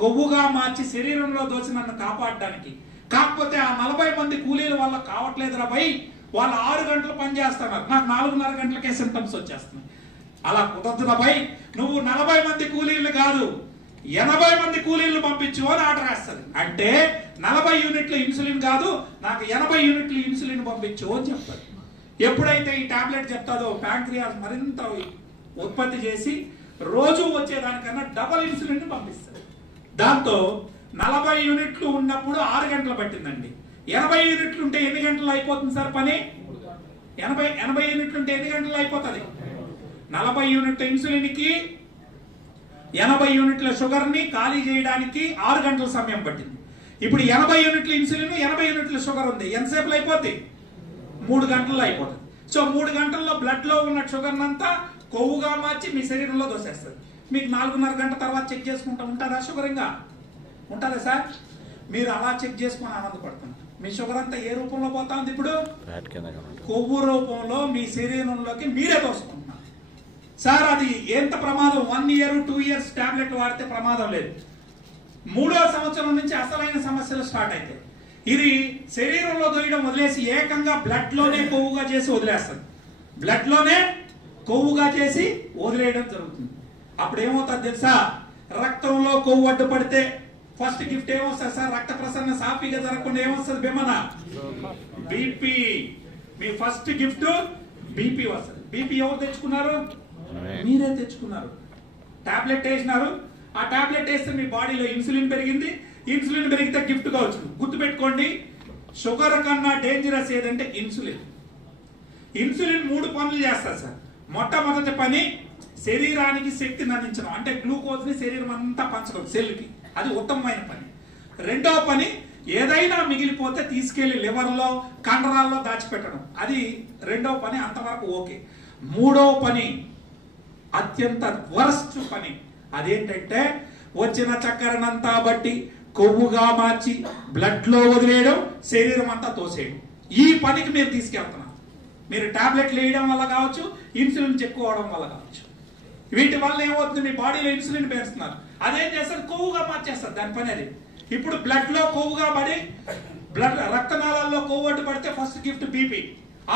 కొవ్వుగా మార్చి శరీరంలో దోచి నన్ను కాపాడడానికి. కాకపోతే ఆ 40 మంది కూలీల వల్ల కావట్లేదురా భయ్, వాళ్ళు 6 గంటలు పనిచేస్తున్నారు, నాకు 4:30 గంటలకే సింటమ్స్ వచ్చేస్తున్నాయి. అలా కుదరదురా భయ్, నువ్వు 40 మంది కూలీలు కాదు 80 మంది కూలీలు పంపించు అని ఆర్డర్ వేస్తుంది. అంటే 40 యూనిట్ల ఇన్సులిన్ కాదు, నాకు 80 యూనిట్ల ఇన్సులిన్ పంపించు అని చెప్తాడు. ఎప్పుడైతే ఈ టాబ్లెట్ చెప్తాదో ప్యాంక్రియాస్ మరింత ఉత్పత్తి చేసి రోజు వచ్చేదానికన్నా డబల్ ఇన్సులిన్ పంపిస్తుంది. దాంతో 40 యూనిట్లు ఉన్నప్పుడు 6 గంటలు పట్టిందండి. 80 యూనిట్లు ఉంటే ఎన్ని గంటలు అయిపోతుంది సార్ పని? 80 యూనిట్లు ఉంటే ఎన్ని గంటలు అయిపోతుంది? 40 యూనిట్ల ఇన్సులిన్ కి 80 యూనిట్ల షుగర్ ని ఖాళీ చేయడానికి 6 గంటల సమయం పట్టింది. ఇప్పుడు 80 యూనిట్ల ఇన్సులిన్ 80 యూనిట్ల షుగర్ ఉంది, ఎంతసేపులో అయిపోద్ది? 3 గంటల్లో అయిపోతుంది. సో 3 గంటల్లో బ్లడ్ లో ఉన్న షుగర్ అంతా కొవ్వుగా మార్చి మీ శరీరంలో దోసేస్తుంది. మీకు 4:30 గంటల తర్వాత చెక్ చేసుకుంటా ఉంటారా షుగర్? ఇంకా ఉంటుందా సార్? మీరు అలా చెక్ చేసుకుని ఆనందపడుతున్నారు. మీ షుగర్ అంతా ఏ రూపంలో పోతా ఉంది? ఇప్పుడు కొవ్వు రూపంలో మీ శరీరంలోకి మీరే దోసుకుంటున్నారు. సార్ అది ఎంత ప్రమాదం? 1 ఇయర్ 2 ఇయర్స్ టాబ్లెట్ వాడితే ప్రమాదం లేదు. 3వ సంవత్సరం నుంచి అసలైన సమస్యలు స్టార్ట్ అవుతాయి. ఇది శరీరంలో దొయ్యడం వదిలేసి ఏకంగా బ్లడ్ లోనే కొవ్వుగా చేసి వదిలేస్తుంది. బ్లడ్ లోనే కొవ్వుగా చేసి వదిలేయడం జరుగుతుంది. అప్పుడు ఏమవుతుంది తెలుసా? రక్తంలో కొవ్వు అడ్డుపడితే ఫస్ట్ గిఫ్ట్ ఏమొస్తుంది సార్? రక్త ప్రసరణ సాఫీగా జరగకుండా ఏమొస్తుంది? బెమన బీపీ. మీ ఫస్ట్ గిఫ్ట్ బీపీ వస్తుంది. బీపీ ఎవరు తెచ్చుకున్నారు? మీరే తెచ్చుకున్నారు. టాబ్లెట్ వేసినారు, ఆ టాబ్లెట్ వేస్తే మీ బాడీలో ఇన్సులిన్ పెరిగింది. ఇన్సులిన్ పెరిగితే గిఫ్ట్ గా వచ్చింది. గుర్తుపెట్టుకోండి, షుగర్ కన్నా డేంజరస్ ఏదంటే ఇన్సులిన్. ఇన్సులిన్ 3 పనులు చేస్తారు సార్. మొట్టమొదటి పని శరీరానికి శక్తిని అందించడం, అంటే గ్లూకోజ్ ని శరీరం అంతా పంచడం సెల్కి, అది ఉత్తమమైన పని. రెండవ పని ఏదైనా మిగిలిపోతే తీసుకెళ్లి లివర్ లో కండరాల్లో దాచిపెట్టడం, అది రెండవ పని. అంతవరకు ఓకే. మూడవ పని అత్యంత వరస్ట్ పని, అదేంటంటే వచ్చిన చక్కెరనంతా బట్టి కొవ్వుగా మార్చి బ్లడ్ లో వదిలేయడం, శరీరం అంతా తోసేయడం. ఈ పనికి మీరు తీసుకెళ్తున్నారు. మీరు టాబ్లెట్లు వేయడం వల్ల కావచ్చు, ఇన్సులిన్ చెక్కుకోవడం వల్ల కావచ్చు. వీటి వల్ల ఏమవుతుంది? మీ బాడీలో ఇన్సులిన్ పెంచుతున్నారు, అదేం చేస్తారు? కొవ్వుగా మార్చేస్తారు. దాని పని అది. ఇప్పుడు బ్లడ్ లో కొవ్వుగా పడి బ్లడ్ రక్తనాళాల్లో కొవ్వు అడ్డు పడితే ఫస్ట్ గిఫ్ట్ బీపీ.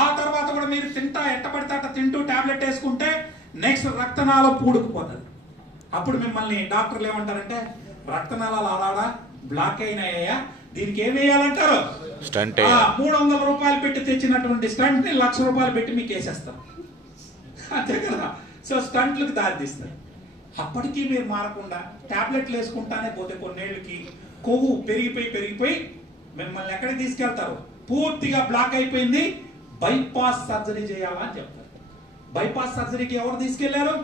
ఆ తర్వాత కూడా మీరు ఎట్ట పడితే అట్ట తింటూ టాబ్లెట్ వేసుకుంటే నెక్స్ట్ రక్తనాళం పూడుకుపోతుంది. అప్పుడు మిమ్మల్ని డాక్టర్లు ఏమంటారంటే, రక్తనాళాలు అలాడా బ్లాక్ అయినాయ్యా, దీనికి ఏం వేయాలంటారు? 300 రూపాయలు పెట్టి తెచ్చినటువంటి స్టంట్ ని 1,00,000 రూపాయలు పెట్టి మీకు వేసేస్తారు. అంతే కదా? సో స్టంట్లకు దారితీస్తారు. అప్పటికీ మీరు మారకుండా టాబ్లెట్లు వేసుకుంటానే పోతే కొన్నేళ్ళకి కొవ్వు పెరిగిపోయి మిమ్మల్ని ఎక్కడికి తీసుకెళ్తారు? పూర్తిగా బ్లాక్ అయిపోయింది, బైపాస్ సర్జరీ చేయాలా అని చెప్తారు. బైపాస్ సర్జరీకి ఎవరు తీసుకెళ్లారు?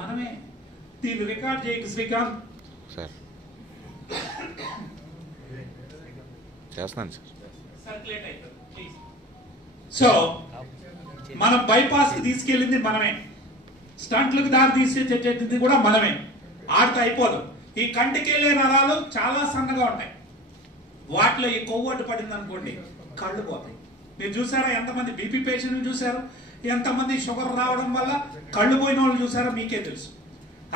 మనమే. దీన్ని రికార్డ్ చేయకు శ్రీకాంత్. సర్క్యులేట్ అవుతుంది. సో మనం బైపాస్ కి తీసుకెళ్ళింది మనమే, స్టంట్లకు దారి తీసేది కూడా మనమే. ఆడితో అయిపోదు. ఈ కంటికి వెళ్ళే నరాలు చాలా సన్నగా ఉంటాయి, వాటిలో ఈ కొవ్వు అడ్డు పడింది అనుకోండి కళ్ళు పోతాయి. మీరు చూసారా ఎంతమంది బీపీ పేషెంట్లు చూసారు, ఎంతమంది షుగర్ రావడం వల్ల కళ్ళు పోయిన వాళ్ళు చూసారో మీకే తెలుసు.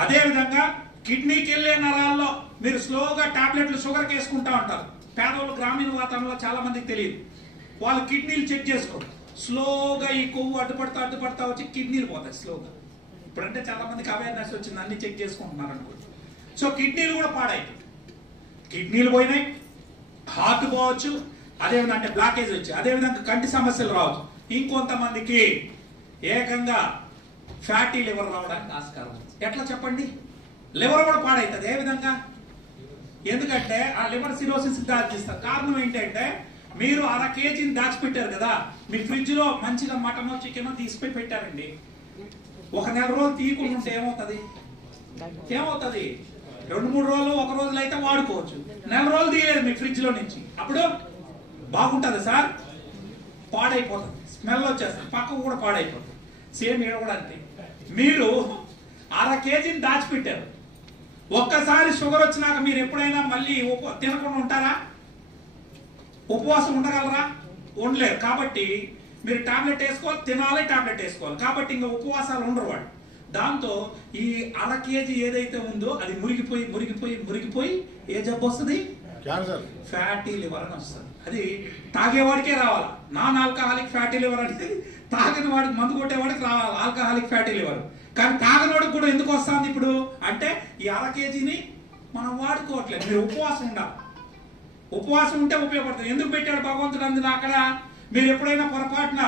అదేవిధంగా కిడ్నీకి వెళ్ళే నరాల్లో మీరు స్లోగా టాబ్లెట్లు షుగర్కి వేసుకుంటా ఉంటారు. పేదవాళ్ళు గ్రామీణ వాతావరణంలో చాలా మందికి తెలియదు. వాళ్ళు కిడ్నీలు చెక్ చేసుకోరు, స్లోగా ఈ కొవ్వు అడ్డుపడతా వచ్చి కిడ్నీలు పోతాయి స్లోగా. ఇప్పుడంటే చాలా మందికి అవేర్నెస్ వచ్చింది, అన్ని చెక్ చేసుకుంటున్నారు అనుకోండి. సో కిడ్నీలు కూడా పాడైపోయి, కిడ్నీలు పోయినాయి, హార్ట్ పోవచ్చు, అదేవిధంగా అంటే బ్లాకేజ్ వచ్చి, అదేవిధంగా కంటి సమస్యలు రావచ్చు. ఇంకొంతమందికి ఏకంగా ఫ్యాటీ లివర్ రావడానికి ఆస్కారం. ఎట్లా చెప్పండి? లివర్ కూడా పాడవుతుంది. ఏ విధంగా? ఎందుకంటే ఆ లివర్ సిరోసిస్ దాచిస్తారు. కారణం ఏంటంటే మీరు 1/2 kgని దాచిపెట్టారు కదా, మీ ఫ్రిడ్జ్ లో మంచిగా మటనో చికెనో తీసిపోయి పెట్టారండి. 1 నెల రోజులు తీయకుండా ఉంటే ఏమవుతుంది? 2-3 రోజులు, 1 రోజులు అయితే వాడుకోవచ్చు. నెల రోజులు తీయలేదు మీ ఫ్రిడ్జ్ లో నుంచి, అప్పుడు బాగుంటుంది సార్? పాడైపోతుంది, స్మెల్ వచ్చేస్తుంది, పక్కకు కూడా పాడైపోతుంది. సేమ్ ఇక్కడ కూడా అంతే. మీరు 1/2 kgని దాచిపెట్టారు. ఒక్కసారి షుగర్ వచ్చినాక మీరు ఎప్పుడైనా మళ్ళీ తినకుండా ఉంటారా? ఉపవాసం ఉండగలరా? ఉండలేరు. కాబట్టి మీరు టాబ్లెట్ వేసుకోవాలి, తినాలి, టాబ్లెట్ వేసుకోవాలి. కాబట్టి ఇంకా ఉపవాసాలు ఉండరు వాడు. దాంతో ఈ 1/2 kg ఏదైతే ఉందో అది మురిగిపోయి మురిగిపోయి మురిగిపోయి ఏ జబ్బు వస్తుంది? ఫ్యాటీ లివర్ అని వస్తుంది. అది తాగేవాడికే రావాలి. నాన్ ఆల్కహాలిక్ ఫ్యాటీ లివర్ అనేది తాగని వాడికి, మందు కొట్టేవాడికి రావాలి ఆల్కహాలిక్ ఫ్యాటీ లివర్. కానీ తాగనోడికి కూడా ఎందుకు వస్తుంది ఇప్పుడు అంటే ఈ 1/2 kgని మనం వాడుకోవట్లేదు. మీరు ఉపవాసం ఉండాలి. ఉపవాసం ఉంటే ఉపయోగపడుతుంది. ఎందుకు పెట్టాడు భగవంతుడు అందులో అక్కడ? మీరు ఎప్పుడైనా పొరపాటున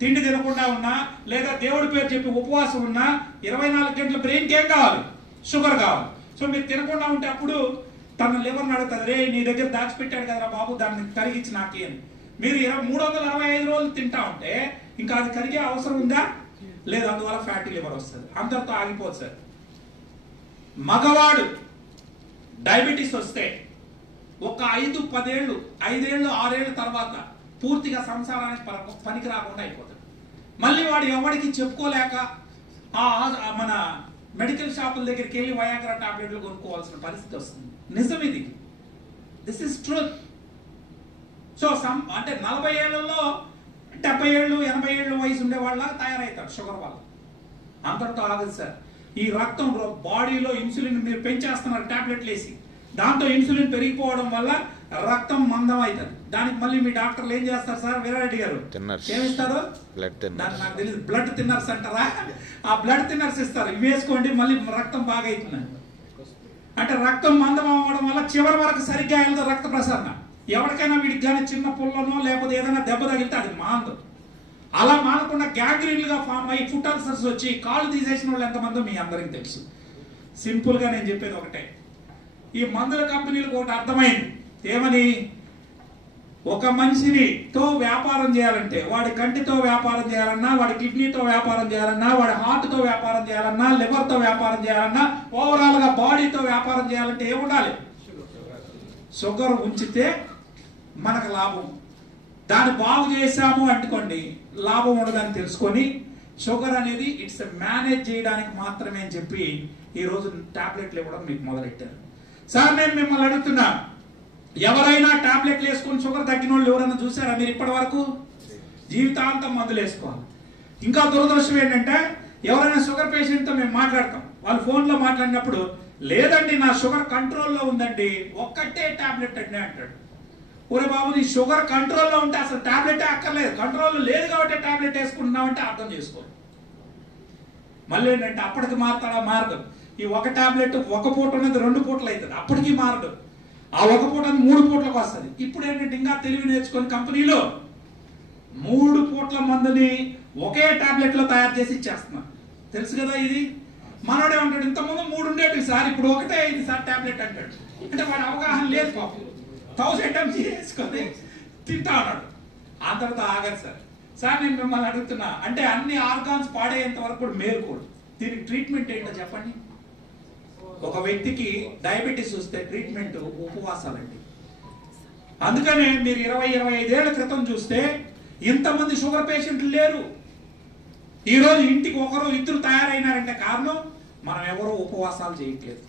తిండి తినకుండా ఉన్నా లేదా దేవుడి పేరు చెప్పి ఉపవాసం ఉన్నా 24 గంటల బ్రెయిన్కి ఏం కావాలి? షుగర్ కావాలి. సో మీరు తినకుండా ఉంటే అప్పుడు తన లివర్ని అడుగుతుంది, రే నీ దగ్గర దాచిపెట్టాడు కదరా బాబు, దాన్ని కరిగించి నాకే అని. మీరు 365 రోజులు తింటా ఉంటే ఇంకా అది కరిగే అవసరం ఉందా? లేదు. అందువల్ల ఫ్యాటీ లివర్ వస్తుంది. అంతటితో ఆగిపోతుంది సార్. మగవాడు డయాబెటీస్ వస్తే ఒక 5-10 ఏళ్ళు, 5 ఏళ్ళు 6 ఏళ్ళ తర్వాత పూర్తిగా సంసారానికి పనికి రాకుండా అయిపోతాడు. మళ్ళీ వాడు ఎవరికి చెప్పుకోలేక మన మెడికల్ షాపుల దగ్గరికి వెళ్ళి వయాగ్రా టాబ్లెట్లు కొనుక్కోవాల్సిన పరిస్థితి వస్తుంది. నిజం ఇది. This is truth. సో అంటే 40 ఏళ్లలో 70 ఏళ్ళు 80 ఏళ్ళు వయసు ఉండే వాళ్ళ తయారవుతారు షుగర్ వల్ల. అంతటితో ఆగదు సార్. ఈ రక్తం బాడీలో ఇన్సులిన్ మీరు పెంచేస్తున్నారు టాబ్లెట్లు వేసి, దాంతో ఇన్సులిన్ పెరిగిపోవడం వల్ల రక్తం మందం అవుతుంది. దానికి మళ్ళీ మీ డాక్టర్లు ఏం చేస్తారు సార్? వీరారెడ్డి గారు ఏమిస్తారు? నాకు తెలియదు, బ్లడ్ థిన్నర్స్ అంటారా? ఆ బ్లడ్ థిన్నర్స్ ఇస్తారు. ఇవి వేసుకోండి మళ్ళీ రక్తం బాగా అవుతుంది. అంటే రక్తం మందం అవ్వడం వల్ల చివరి వరకు సరిగ్గా వెళ్తుంది రక్త ప్రసరణ. ఎవరికైనా వీడికి కానీ చిన్న పుల్లను లేకపోతే ఏదైనా దెబ్బ తగిలితే అది మాందు. అలా మానకుండా గ్యాంగ్రీన్లుగా ఫామ్ అయ్యి ఫుట్ అల్సర్స్ వచ్చి కాళ్ళు తీసేసిన వాళ్ళు ఎంతమందో మీ అందరికి తెలుసు. సింపుల్ గా నేను చెప్పేది ఒకటే, ఈ మందుల కంపెనీలకు ఒకటి అర్థమైంది. ఏమని? ఒక మనిషితో వ్యాపారం చేయాలంటే వాడి కంటితో వ్యాపారం చేయాలన్నా, వాడి కిడ్నీతో వ్యాపారం చేయాలన్నా, వాడి హార్ట్తో వ్యాపారం చేయాలన్నా, లివర్తో వ్యాపారం చేయాలన్నా, ఓవరాల్ గా బాడీతో వ్యాపారం చేయాలంటే ఏముండాలి? షుగర్ ఉంచితే మనకు లాభం. దాన్ని బాగు చేసాము అనుకోండి లాభం ఉండదని తెలుసుకొని షుగర్ అనేది ఇట్స్ మేనేజ్ చేయడానికి మాత్రమే అని చెప్పి ఈ రోజు టాబ్లెట్లు ఇవ్వడం మీకు మొదలెట్టారు. సార్ నేను మిమ్మల్ని అడుగుతున్నా, ఎవరైనా టాబ్లెట్లు వేసుకొని షుగర్ తగ్గిన వాళ్ళు ఎవరైనా చూసారా మీరు ఇప్పటి వరకు? జీవితాంతం మందులు వేసుకోవాలి. ఇంకా దురదృష్టం ఏంటంటే ఎవరైనా షుగర్ పేషెంట్తో మేము మాట్లాడతాం, వాళ్ళు ఫోన్లో మాట్లాడినప్పుడు లేదండి నా షుగర్ కంట్రోల్లో ఉందండి, ఒక్కటే టాబ్లెట్ అండి అంటాడు. ఒరే బాబు నీ షుగర్ కంట్రోల్లో ఉంటే అసలు టాబ్లెట్ అక్కర్లేదు, కంట్రోల్లో లేదు కాబట్టి టాబ్లెట్ వేసుకుంటున్నామంటే అర్థం చేసుకో. మళ్ళీ ఏంటంటే అప్పటికి మారుతాడా? మారదు. ఈ ఒక టాబ్లెట్ ఒక పూట ఉన్నది 2 పూటలు అవుతుంది, అప్పటికి మారదు. ఆ ఒక పూట 3 పూటలకు వస్తుంది. ఇప్పుడు ఏంటంటే ఇంకా తెలివి నేర్చుకొని కంపెనీలో 3 పూటల మందుని ఒకే టాబ్లెట్ లో తయారు చేసి ఇచ్చేస్తున్నారు. తెలుసు కదా ఇది? మనోడే ఉంటాడు ఇంతకుముందు 3 ఉండేవి సార్, ఇప్పుడు ఒకటే ఇది సార్ టాబ్లెట్ అంటాడు. అంటే వాడి అవగాహన లేదు పాపం. 1000 ఎంఎం చేసుకొని తింటా ఉన్నాడు. అంతటితో ఆగదు సార్. సార్ నేను మిమ్మల్ని అడుగుతున్నా, అంటే అన్ని ఆర్గాన్స్ పాడేంత వరకు కూడా మేలుకోడు. దీనికి ట్రీట్మెంట్ ఏంటో చెప్పండి. ఒక వ్యక్తికి డయాబెటీస్ వస్తే ట్రీట్మెంట్ ఉపవాసాలండి. అందుకనే మీరు 20-25 ఏళ్ల క్రితం చూస్తే ఇంతమంది షుగర్ పేషెంట్లు లేరు. ఈరోజు ఇంటికి ఒకరు ఇద్దరు తయారైనారంటే కారణం మనం ఎవరో ఉపవాసాలు చేయట్లేదు.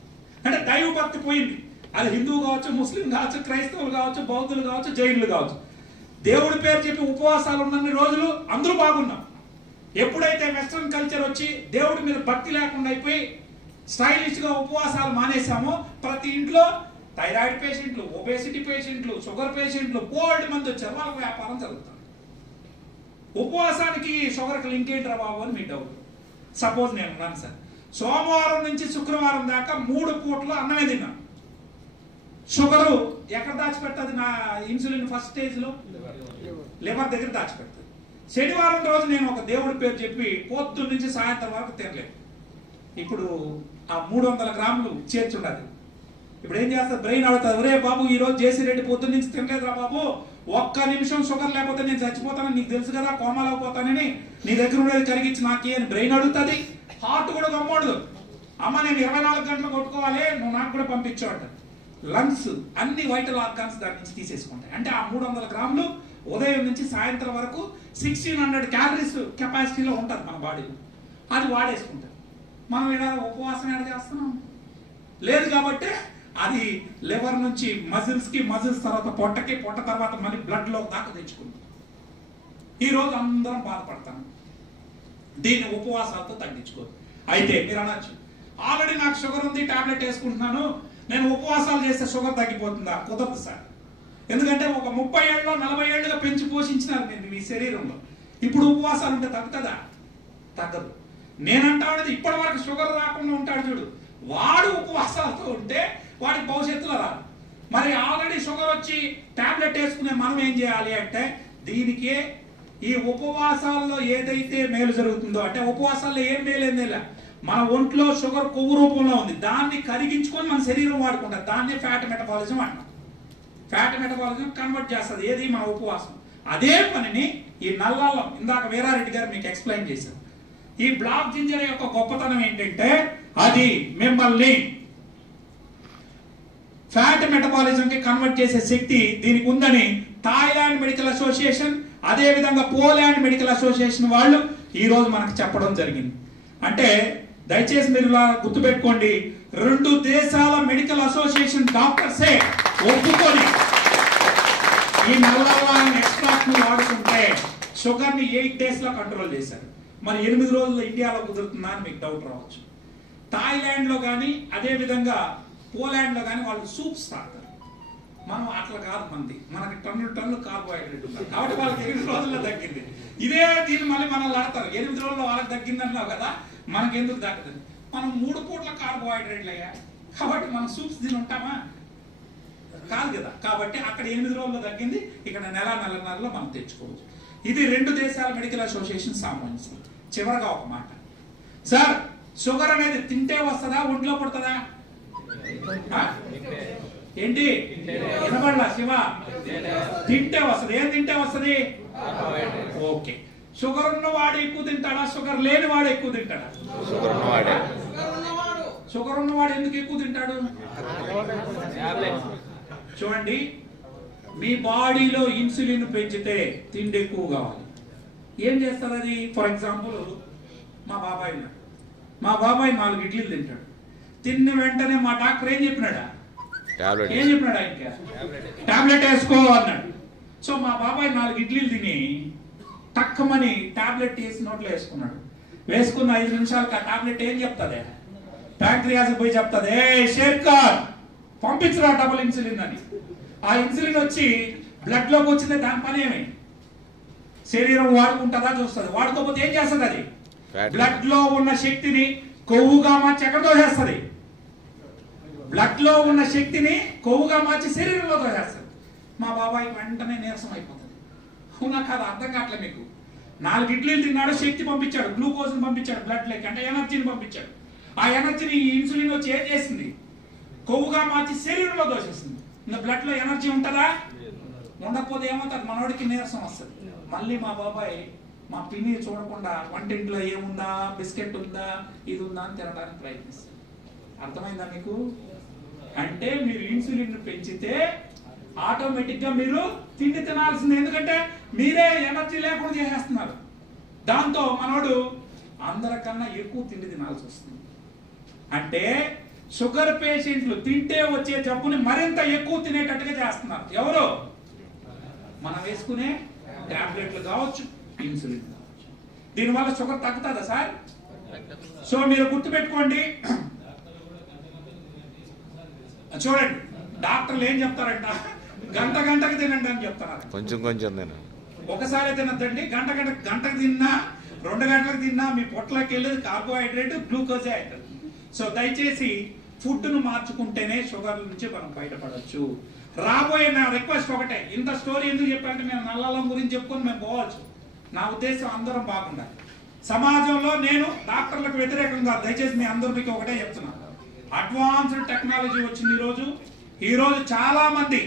అంటే దైవ భక్తి పోయింది. అది హిందువు కావచ్చు, ముస్లిం కావచ్చు, క్రైస్తవులు కావచ్చు, బౌద్ధులు కావచ్చు, జైనులు కావచ్చు. దేవుడి పేరు చెప్పి ఉపవాసాలు ఉన్నన్ని రోజులు అందరూ బాగున్నాం. ఎప్పుడైతే వెస్ట్రన్ కల్చర్ వచ్చి దేవుడి మీద భక్తి లేకుండా అయిపోయి స్టైలిష్ గా ఉపవాసాలు మానేసామో ప్రతి ఇంట్లో థైరాయిడ్ పేషెంట్లు, ఒబేసిటీ పేషెంట్లు, షుగర్ పేషెంట్లు కోల్డ్ మంది వచ్చారు. వాళ్ళకి వ్యాపారం జరుగుతుంది. ఉపవాసానికి షుగర్కి లింక్ ఏంటి రా బాబు అని మీ డౌట్. సపోజ్ నేను ఉన్నాను సార్, సోమవారం నుంచి శుక్రవారం దాకా 3 పూటలు అన్నమే తిన్నాను. షుగరు ఎక్కడ దాచిపెడుతుంది? నా ఇన్సులిన్ ఫస్ట్ స్టేజ్లో లివర్ దగ్గర దాచిపెడుతుంది. శనివారం రోజు నేను ఒక దేవుడి పేరు చెప్పి పొద్దున్న నుంచి సాయంత్రం వరకు తినలేదు. ఇప్పుడు ఆ 300 గ్రాములు చేర్చుండదు. ఇప్పుడు ఏం చేస్తుంది? బ్రెయిన్ అడుగుతుంది, ఒరే బాబు ఈ రోజు జేసీ రెడ్డి పొద్దున్న నుంచి తినలేదురా బాబు, ఒక్క నిమిషం షుగర్ లేకపోతే నేను చచ్చిపోతానని నీకు తెలుసు కదా, కోమాలో పోతానని, నీ దగ్గర ఉండేది కరిగించి నాకే అని బ్రెయిన్ అడుగుతుంది. హార్ట్ కూడా గమ్మోడదు, అమ్మ నేను 24 గంటలు కొట్టుకోవాలి, నువ్వు నాకు కూడా పంపించు అంట. లంగ్స్ అన్ని వైటల్ ఆర్గాన్స్ దాని నుంచి తీసేసుకుంటాయి. అంటే ఆ 300 గ్రాములు ఉదయం నుంచి సాయంత్రం వరకు 1600 క్యాలరీస్ కెపాసిటీలో ఉంటుంది మన బాడీలో. అది వాడేసుకుంటాం. మనం ఏదైనా ఉపవాసం ఏడ చేస్తున్నాం లేదు కాబట్టి అది లివర్ నుంచి మజిల్స్ కి, మజిల్స్ తర్వాత పొట్టకి, పొట్ట తర్వాత మళ్ళీ బ్లడ్ లో దాకా తెచ్చుకుంటాం. ఈ రోజు అందరం బాధపడతాం. దీన్ని ఉపవాసాలతో తగ్గించుకోరు. అయితే మీరు అనొచ్చు, ఆల్రెడీ నాకు షుగర్ ఉంది, టాబ్లెట్ వేసుకుంటున్నాను, నేను ఉపవాసాలు చేస్తే షుగర్ తగ్గిపోతుందా? కుదరదు సార్. ఎందుకంటే ఒక 30 ఏళ్ళలో 40 ఏళ్ళుగా పెంచి పోషించినారు మీరు మీ శరీరంలో. ఇప్పుడు ఉపవాసాలు ఉంటే తగ్గుతుందా? తగ్గదు. నేనంటాడు ఇప్పటి వరకు షుగర్ రాకుండా ఉంటాడు చూడు, వాడు ఉపవాసాలతో ఉంటే వాడి భవిష్యత్తులో రాదు. మరి ఆల్రెడీ షుగర్ వచ్చి టాబ్లెట్ వేసుకునే మనం ఏం చేయాలి అంటే, దీనికే ఈ ఉపవాసాల్లో ఏదైతే మేలు జరుగుతుందో, అంటే ఉపవాసాల్లో ఏం మేలేందేలా, మన ఒంట్లో షుగర్ కొవ్వు రూపంలో ఉంది, దాన్ని కరిగించుకొని మన శరీరం వాడుకుంటారు. దాన్నే ఫ్యాట్ మెటబాలిజం అంటాం. ఫ్యాట్ మెటబాలిజం కన్వర్ట్ చేస్తుంది ఏది? మన ఉపవాసం. అదే పనిని ఈ నల్లల్లం ఇందాక వీరారెడ్డి గారు మీకు ఎక్స్ప్లెయిన్ చేశారు. ఈ బ్లాక్ జింజర్ యొక్క గొప్పతనం ఏంటంటే, అది మిమ్మల్ని ఫ్యాట్ మెటబాలిజం కి కన్వర్ట్ చేసే శక్తి దీనికి ఉందని థాయిలాండ్ మెడికల్ అసోసియేషన్, అదే విధంగా పోలాండ్ మెడికల్ అసోసియేషన్ వాళ్ళు ఈ రోజు మనకు చెప్పడం జరిగింది. అంటే దయచేసి మీరు గుర్తుపెట్టుకోండి, 2 దేశాల మెడికల్ అసోసియేషన్ డాక్టర్సే ఒప్పుకొని ఈ నల్లల్లం ఎక్స్ట్రాక్ట్ ని వాడుకుంటే షుగర్ ని 8 days లో కంట్రోల్ చేశారు. మరి 8 రోజుల్లో ఇండియాలో కుదురుతుందా అని మీకు డౌట్ రావచ్చు. థాయిలాండ్ లో కానీ, అదే విధంగా పోలాండ్ లో కానీ వాళ్ళు సూప్స్ తాగుతారు. మనం అట్లా కాదు, మనకి టన్నులు కార్బోహైడ్రేట్ ఉంటుంది కాబట్టి వాళ్ళకి 8 రోజుల్లో తగ్గింది. ఇదే దీన్ని మళ్ళీ మనం ఆడతారు, 8 రోజుల్లో వాళ్ళకి తగ్గింది అన్నావు కదా, మనకి ఎందుకు తగ్గదు? మనం 3 పూట్ల కార్బోహైడ్రేట్లు అయ్యా కాబట్టి మనం సూప్స్ తిని ఉంటామా? కాదు కదా. కాబట్టి అక్కడ 8 రోజుల్లో తగ్గింది, ఇక్కడ నెలన్నరలో మనం తెచ్చుకోవచ్చు. ఇది 2 దేశాల మెడికల్ అసోసియేషన్ సంబంధించింది. చివరగా ఒక మాట సార్, షుగర్ అనేది తింటే వస్తుందా, ఒంట్లో పడుతుందా? ఏంటి వినబడలా శివ? తింటే వస్తుంది. ఏం తింటే వస్తుంది? ఓకే. షుగర్ ఉన్న వాడు ఎక్కువ తింటాడా, షుగర్ లేని వాడు ఎక్కువ తింటాడా? షుగర్ ఉన్నవాడు ఎందుకు ఎక్కువ తింటాడు? చూడండి, మీ బాడీలో ఇన్సులిన్ పెంచితే తిండి ఎక్కువ కావాలి. ఏం చేస్తారు అది? ఫర్ ఎగ్జాంపుల్ మా బాబాయ్ 4 ఇడ్లీలు తింటాడు. తిన్న వెంటనే మా డాక్టర్ ఏం చెప్పినాడా? ఇంకా టాబ్లెట్ వేసుకో అన్నాడు. సో మా బాబాయ్ 4 ఇడ్లీలు తిని టక్కమని టాబ్లెట్ వేసి నోట్లో వేసుకున్నాడు. వేసుకున్న 5 నిమిషాలకు ఆ టాబ్లెట్ ఏం చెప్తుంది? ప్యాంక్రియాస్ పోయి చెప్తుంది, ఏ షేర్ఖాన్ పంపించరా డబుల్ ఇన్సులిన్ అని. ఆ ఇన్సులిన్ వచ్చి బ్లడ్ లోకి వచ్చింది, దాని పని ఏమి? శరీరం వాడుకుంటుందా? చూస్తుంది. వాడుకోకపోతే ఏం చేస్తుంది? అది బ్లడ్ లో ఉన్న శక్తిని కొవ్వుగా మార్చి ఎక్కడ దోసేస్తుంది? బ్లడ్ లో ఉన్న శక్తిని కొవ్వుగా మార్చి శరీరంలో దోసేస్తుంది. మా బాబాయ్ వెంటనే నీరసం అయిపోతుంది. అవునా కాదు? అర్థం కావట్లే మీకు. 4 ఇడ్లీలు తిన్నాడు, శక్తి పంపించాడు, గ్లూకోజ్ పంపించాడు బ్లడ్ లోకి, అంటే ఎనర్జీని పంపించాడు. ఆ ఎనర్జీని ఇన్సులిన్ వచ్చి ఏం చేసింది? కొవ్వుగా మార్చి శరీరంలో దోషిస్తుంది. ఇంకా బ్లడ్ లో ఎనర్జీ ఉంటుందా? ఉండకపోతే ఏమవుతుంది? మనోడికి నీరసం వస్తుంది. మళ్ళీ మా బాబాయ్ మా పిన్ని చూడకుండా వంటింట్లో ఏముందా, బిస్కెట్ ఉందా, ఇది ఉందా అని తినడానికి ప్రయత్నిస్తారు. అర్థమైందా మీకు? అంటే మీరు ఇన్సులిన్ పెంచితే ఆటోమేటిక్ గా మీరు తిండి తినాల్సింది. ఎందుకంటే మీరే ఎనర్జీ లేకుండా చేసేస్తున్నారు. దాంతో మనోడు అందరికన్నా ఎక్కువ తిండి తినాల్సి వస్తుంది. అంటే షుగర్ పేషెంట్లు తింటే వచ్చే జబ్బుని మరింత ఎక్కువ తినేటట్టుగా చేస్తున్నారు. ఎవరు? మనం వేసుకునే టాబ్లెట్లు కావచ్చు, ఇన్సులిన్ కావచ్చు. దీనివల్ల షుగర్ తగ్గుతుందా సార్? సో మీరు గుర్తుపెట్టుకోండి. చూడండి, డాక్టర్లు ఏం చెప్తారంట, గంటకు తినండి అని చెప్తున్నారు. కొంచెం ఒకసారి తినద్దండి, గంటకు తిన్నా, 2 గంటలకు తిన్నా మీ పొట్టలోకి వెళ్ళేది కార్బోహైడ్రేట్, గ్లూకోజే అవుతుంది. సో దయచేసి ఫుడ్ను మార్చుకుంటేనే షుగర్ నుంచి మనం బయటపడవచ్చు. రాబోయే నా రిక్వెస్ట్ ఒకటే, ఇంత స్టోరీ ఎందుకు చెప్పాలంటే మేము నల్లలం గురించి చెప్పుకొని మేము పోవచ్చు. నా ఉద్దేశం అందరం బాగుండాలి. సమాజంలో నేను డాక్టర్లకు వ్యతిరేకంగా, దయచేసి మీ అందరికీ ఒకటే చెప్తున్నాను, అడ్వాన్స్డ్ టెక్నాలజీ వచ్చింది ఈ రోజు చాలా మంది.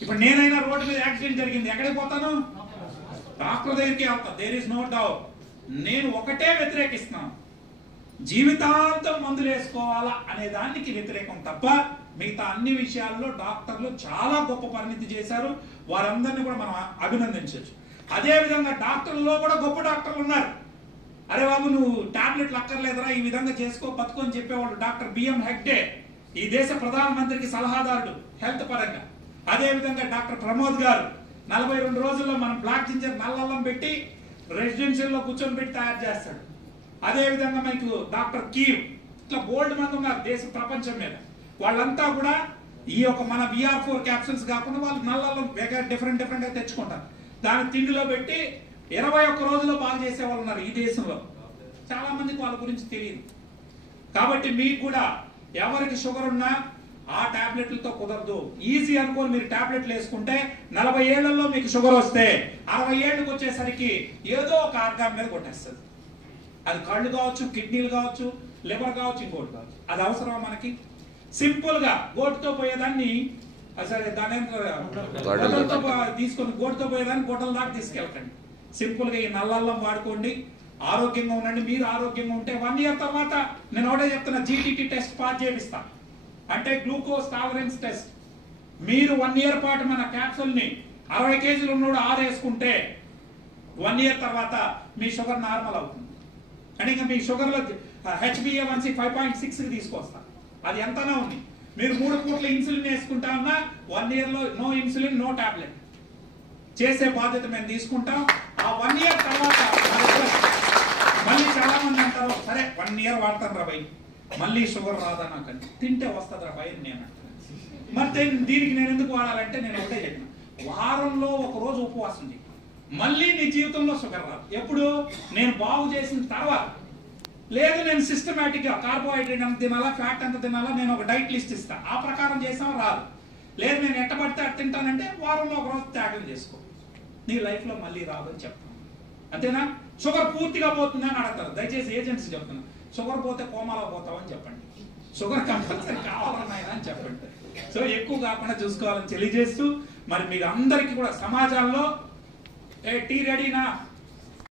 ఇప్పుడు నేనైనా రోడ్డు మీద యాక్సిడెంట్ జరిగింది, ఎక్కడికి పోతాను? డాక్టర్ దగ్గరికి వెళ్తా. There is no doubt. నేను ఒకటే వ్యతిరేకిస్తున్నాను, జీవితాంతం మందులు వేసుకోవాలా అనే దానికి వ్యతిరేకం తప్ప మిగతా అన్ని విషయాల్లో డాక్టర్లు చాలా గొప్ప పరిణితి చేశారు. వారందరినీ కూడా మనం అభినందించవచ్చు. అదే విధంగా డాక్టర్లలో కూడా గొప్ప డాక్టర్లు ఉన్నారు. అరే బాబు నువ్వు టాబ్లెట్లు అక్కర్లేదురా, ఈ విధంగా చేసుకో బతుకు అని చెప్పేవాళ్ళు. డాక్టర్ బిఎం హెగ్డే ఈ దేశ ప్రధానమంత్రికి సలహాదారుడు హెల్త్ పరంగా. అదే విధంగా డాక్టర్ ప్రమోద్ గారు 42 రోజుల్లో మనం బ్లాక్ జింజర్ నల్లల్లం పెట్టి రెసిడెన్షియల్లో కూర్చొని పెట్టి తయారు చేస్తాడు. అదే విధంగా మనకు డాక్టర్ కీవ్, ఇట్లా బోల్డ్ మంది ఉన్నారు దేశ ప్రపంచం మీద. వాళ్ళంతా కూడా ఈ యొక్క మన VR4 క్యాప్సూల్స్ కాకుండా వాళ్ళు నల్లల్లం డిఫరెంట్ గా తెచ్చుకుంటారు. దాని తిండిలో పెట్టి 21 రోజుల్లో బాగా చేసే వాళ్ళు ఉన్నారు ఈ దేశంలో. చాలా మందికి వాళ్ళ గురించి తెలియదు. కాబట్టి మీకు కూడా ఎవరికి షుగర్ ఉన్నా ఆ టాబ్లెట్లతో కుదరదు. ఈజీ అనుకోని మీరు టాబ్లెట్లు వేసుకుంటే 40 ఏళ్లలో మీకు షుగర్ వస్తే 60 ఏళ్ళకి వచ్చేసరికి ఏదో ఒక ఆర్గాన్ మీద కొట్టేస్తుంది. అది కళ్ళు కావచ్చు, కిడ్నీలు కావచ్చు, లివర్ కావచ్చు, ఇంకోటి కావచ్చు. అది అవసరమా మనకి? సింపుల్ గా గోటుతో పోయేదాన్ని, సరే దాని తీసుకొని గోటుతో పోయేదాన్ని గొడ్డల దాకా తీసుకెళ్ళకండి. సింపుల్ గా ఈ నల్లల్లం వాడుకోండి, ఆరోగ్యంగా ఉండండి. మీరు ఆరోగ్యంగా ఉంటే 1 year తర్వాత నేను ఒకటే చెప్తున్నా, GTT టెస్ట్ పాస్ చేపిస్తా, అంటే గ్లూకోజ్ టాలరెన్స్ టెస్ట్. మీరు 1 year పాటు మన క్యాప్సూల్ ని 60 kg ఉన్నోడు 6 వేసుకుంటే 1 year తర్వాత మీ షుగర్ నార్మల్ అవుతుంది. అంటే ఇంకా మీ షుగర్ లో HbA1c 5.6 కి తీసుకొస్తా. అది ఎంతనా ఉంది. మీరు 3 పూట్ల ఇన్సులిన్ వేసుకుంటా ఉన్నా 1 year లో నో ఇన్సులిన్, నో టాబ్లెట్ చేసే బాధ్యత మేము తీసుకుంటాం. ఆ 1 year తర్వాత మళ్ళీ చాలా మంది అంటారు, సరే 1 year వాడతాను రా భయ్, మళ్ళీ షుగర్ రాదా నాకండి, తింటే వస్తుంది రా భయ్ నేను అంటాను. మరి దీనికి నేను ఎందుకు వాడాలంటే నేను ఒకటే చెప్పిన, వారంలో ఒక రోజు ఉపవాసం చేయి, మళ్ళీ నీ జీవితంలో షుగర్ రాదు. ఎప్పుడు? నేను బాగు చేసిన తర్వాత. లేదు నేను సిస్టమేటిక్ గా కార్బోహైడ్రేట్ ఎంత తినాలా, ఫ్యాట్ ఎంత తినాలా, నేను ఒక డైట్ లిస్ట్ ఇస్తా, ఆ ప్రకారం చేసాం రాదు. లేదు నేను ఎట్టబడితే అట్ట తింటానంటే వారంలో ఒక రోజు త్యాగం చేసుకో, నీ లైఫ్ లో మళ్ళీ రాదని చెప్తాను. అంతేనా? షుగర్ పూర్తిగా పోతుంది అని అడగతారు. దయచేసి ఏజెంట్స్ చెప్తున్నా, షుగర్ పోతే కోమాలో పోతావని చెప్పండి, షుగర్ కంపల్సరీ కావాలన్నాయన అని చెప్పండి. సో ఎక్కువ కాకుండా చూసుకోవాలని తెలియజేస్తూ, మరి మీరు అందరికీ కూడా సమాజంలో టీ రెడీనా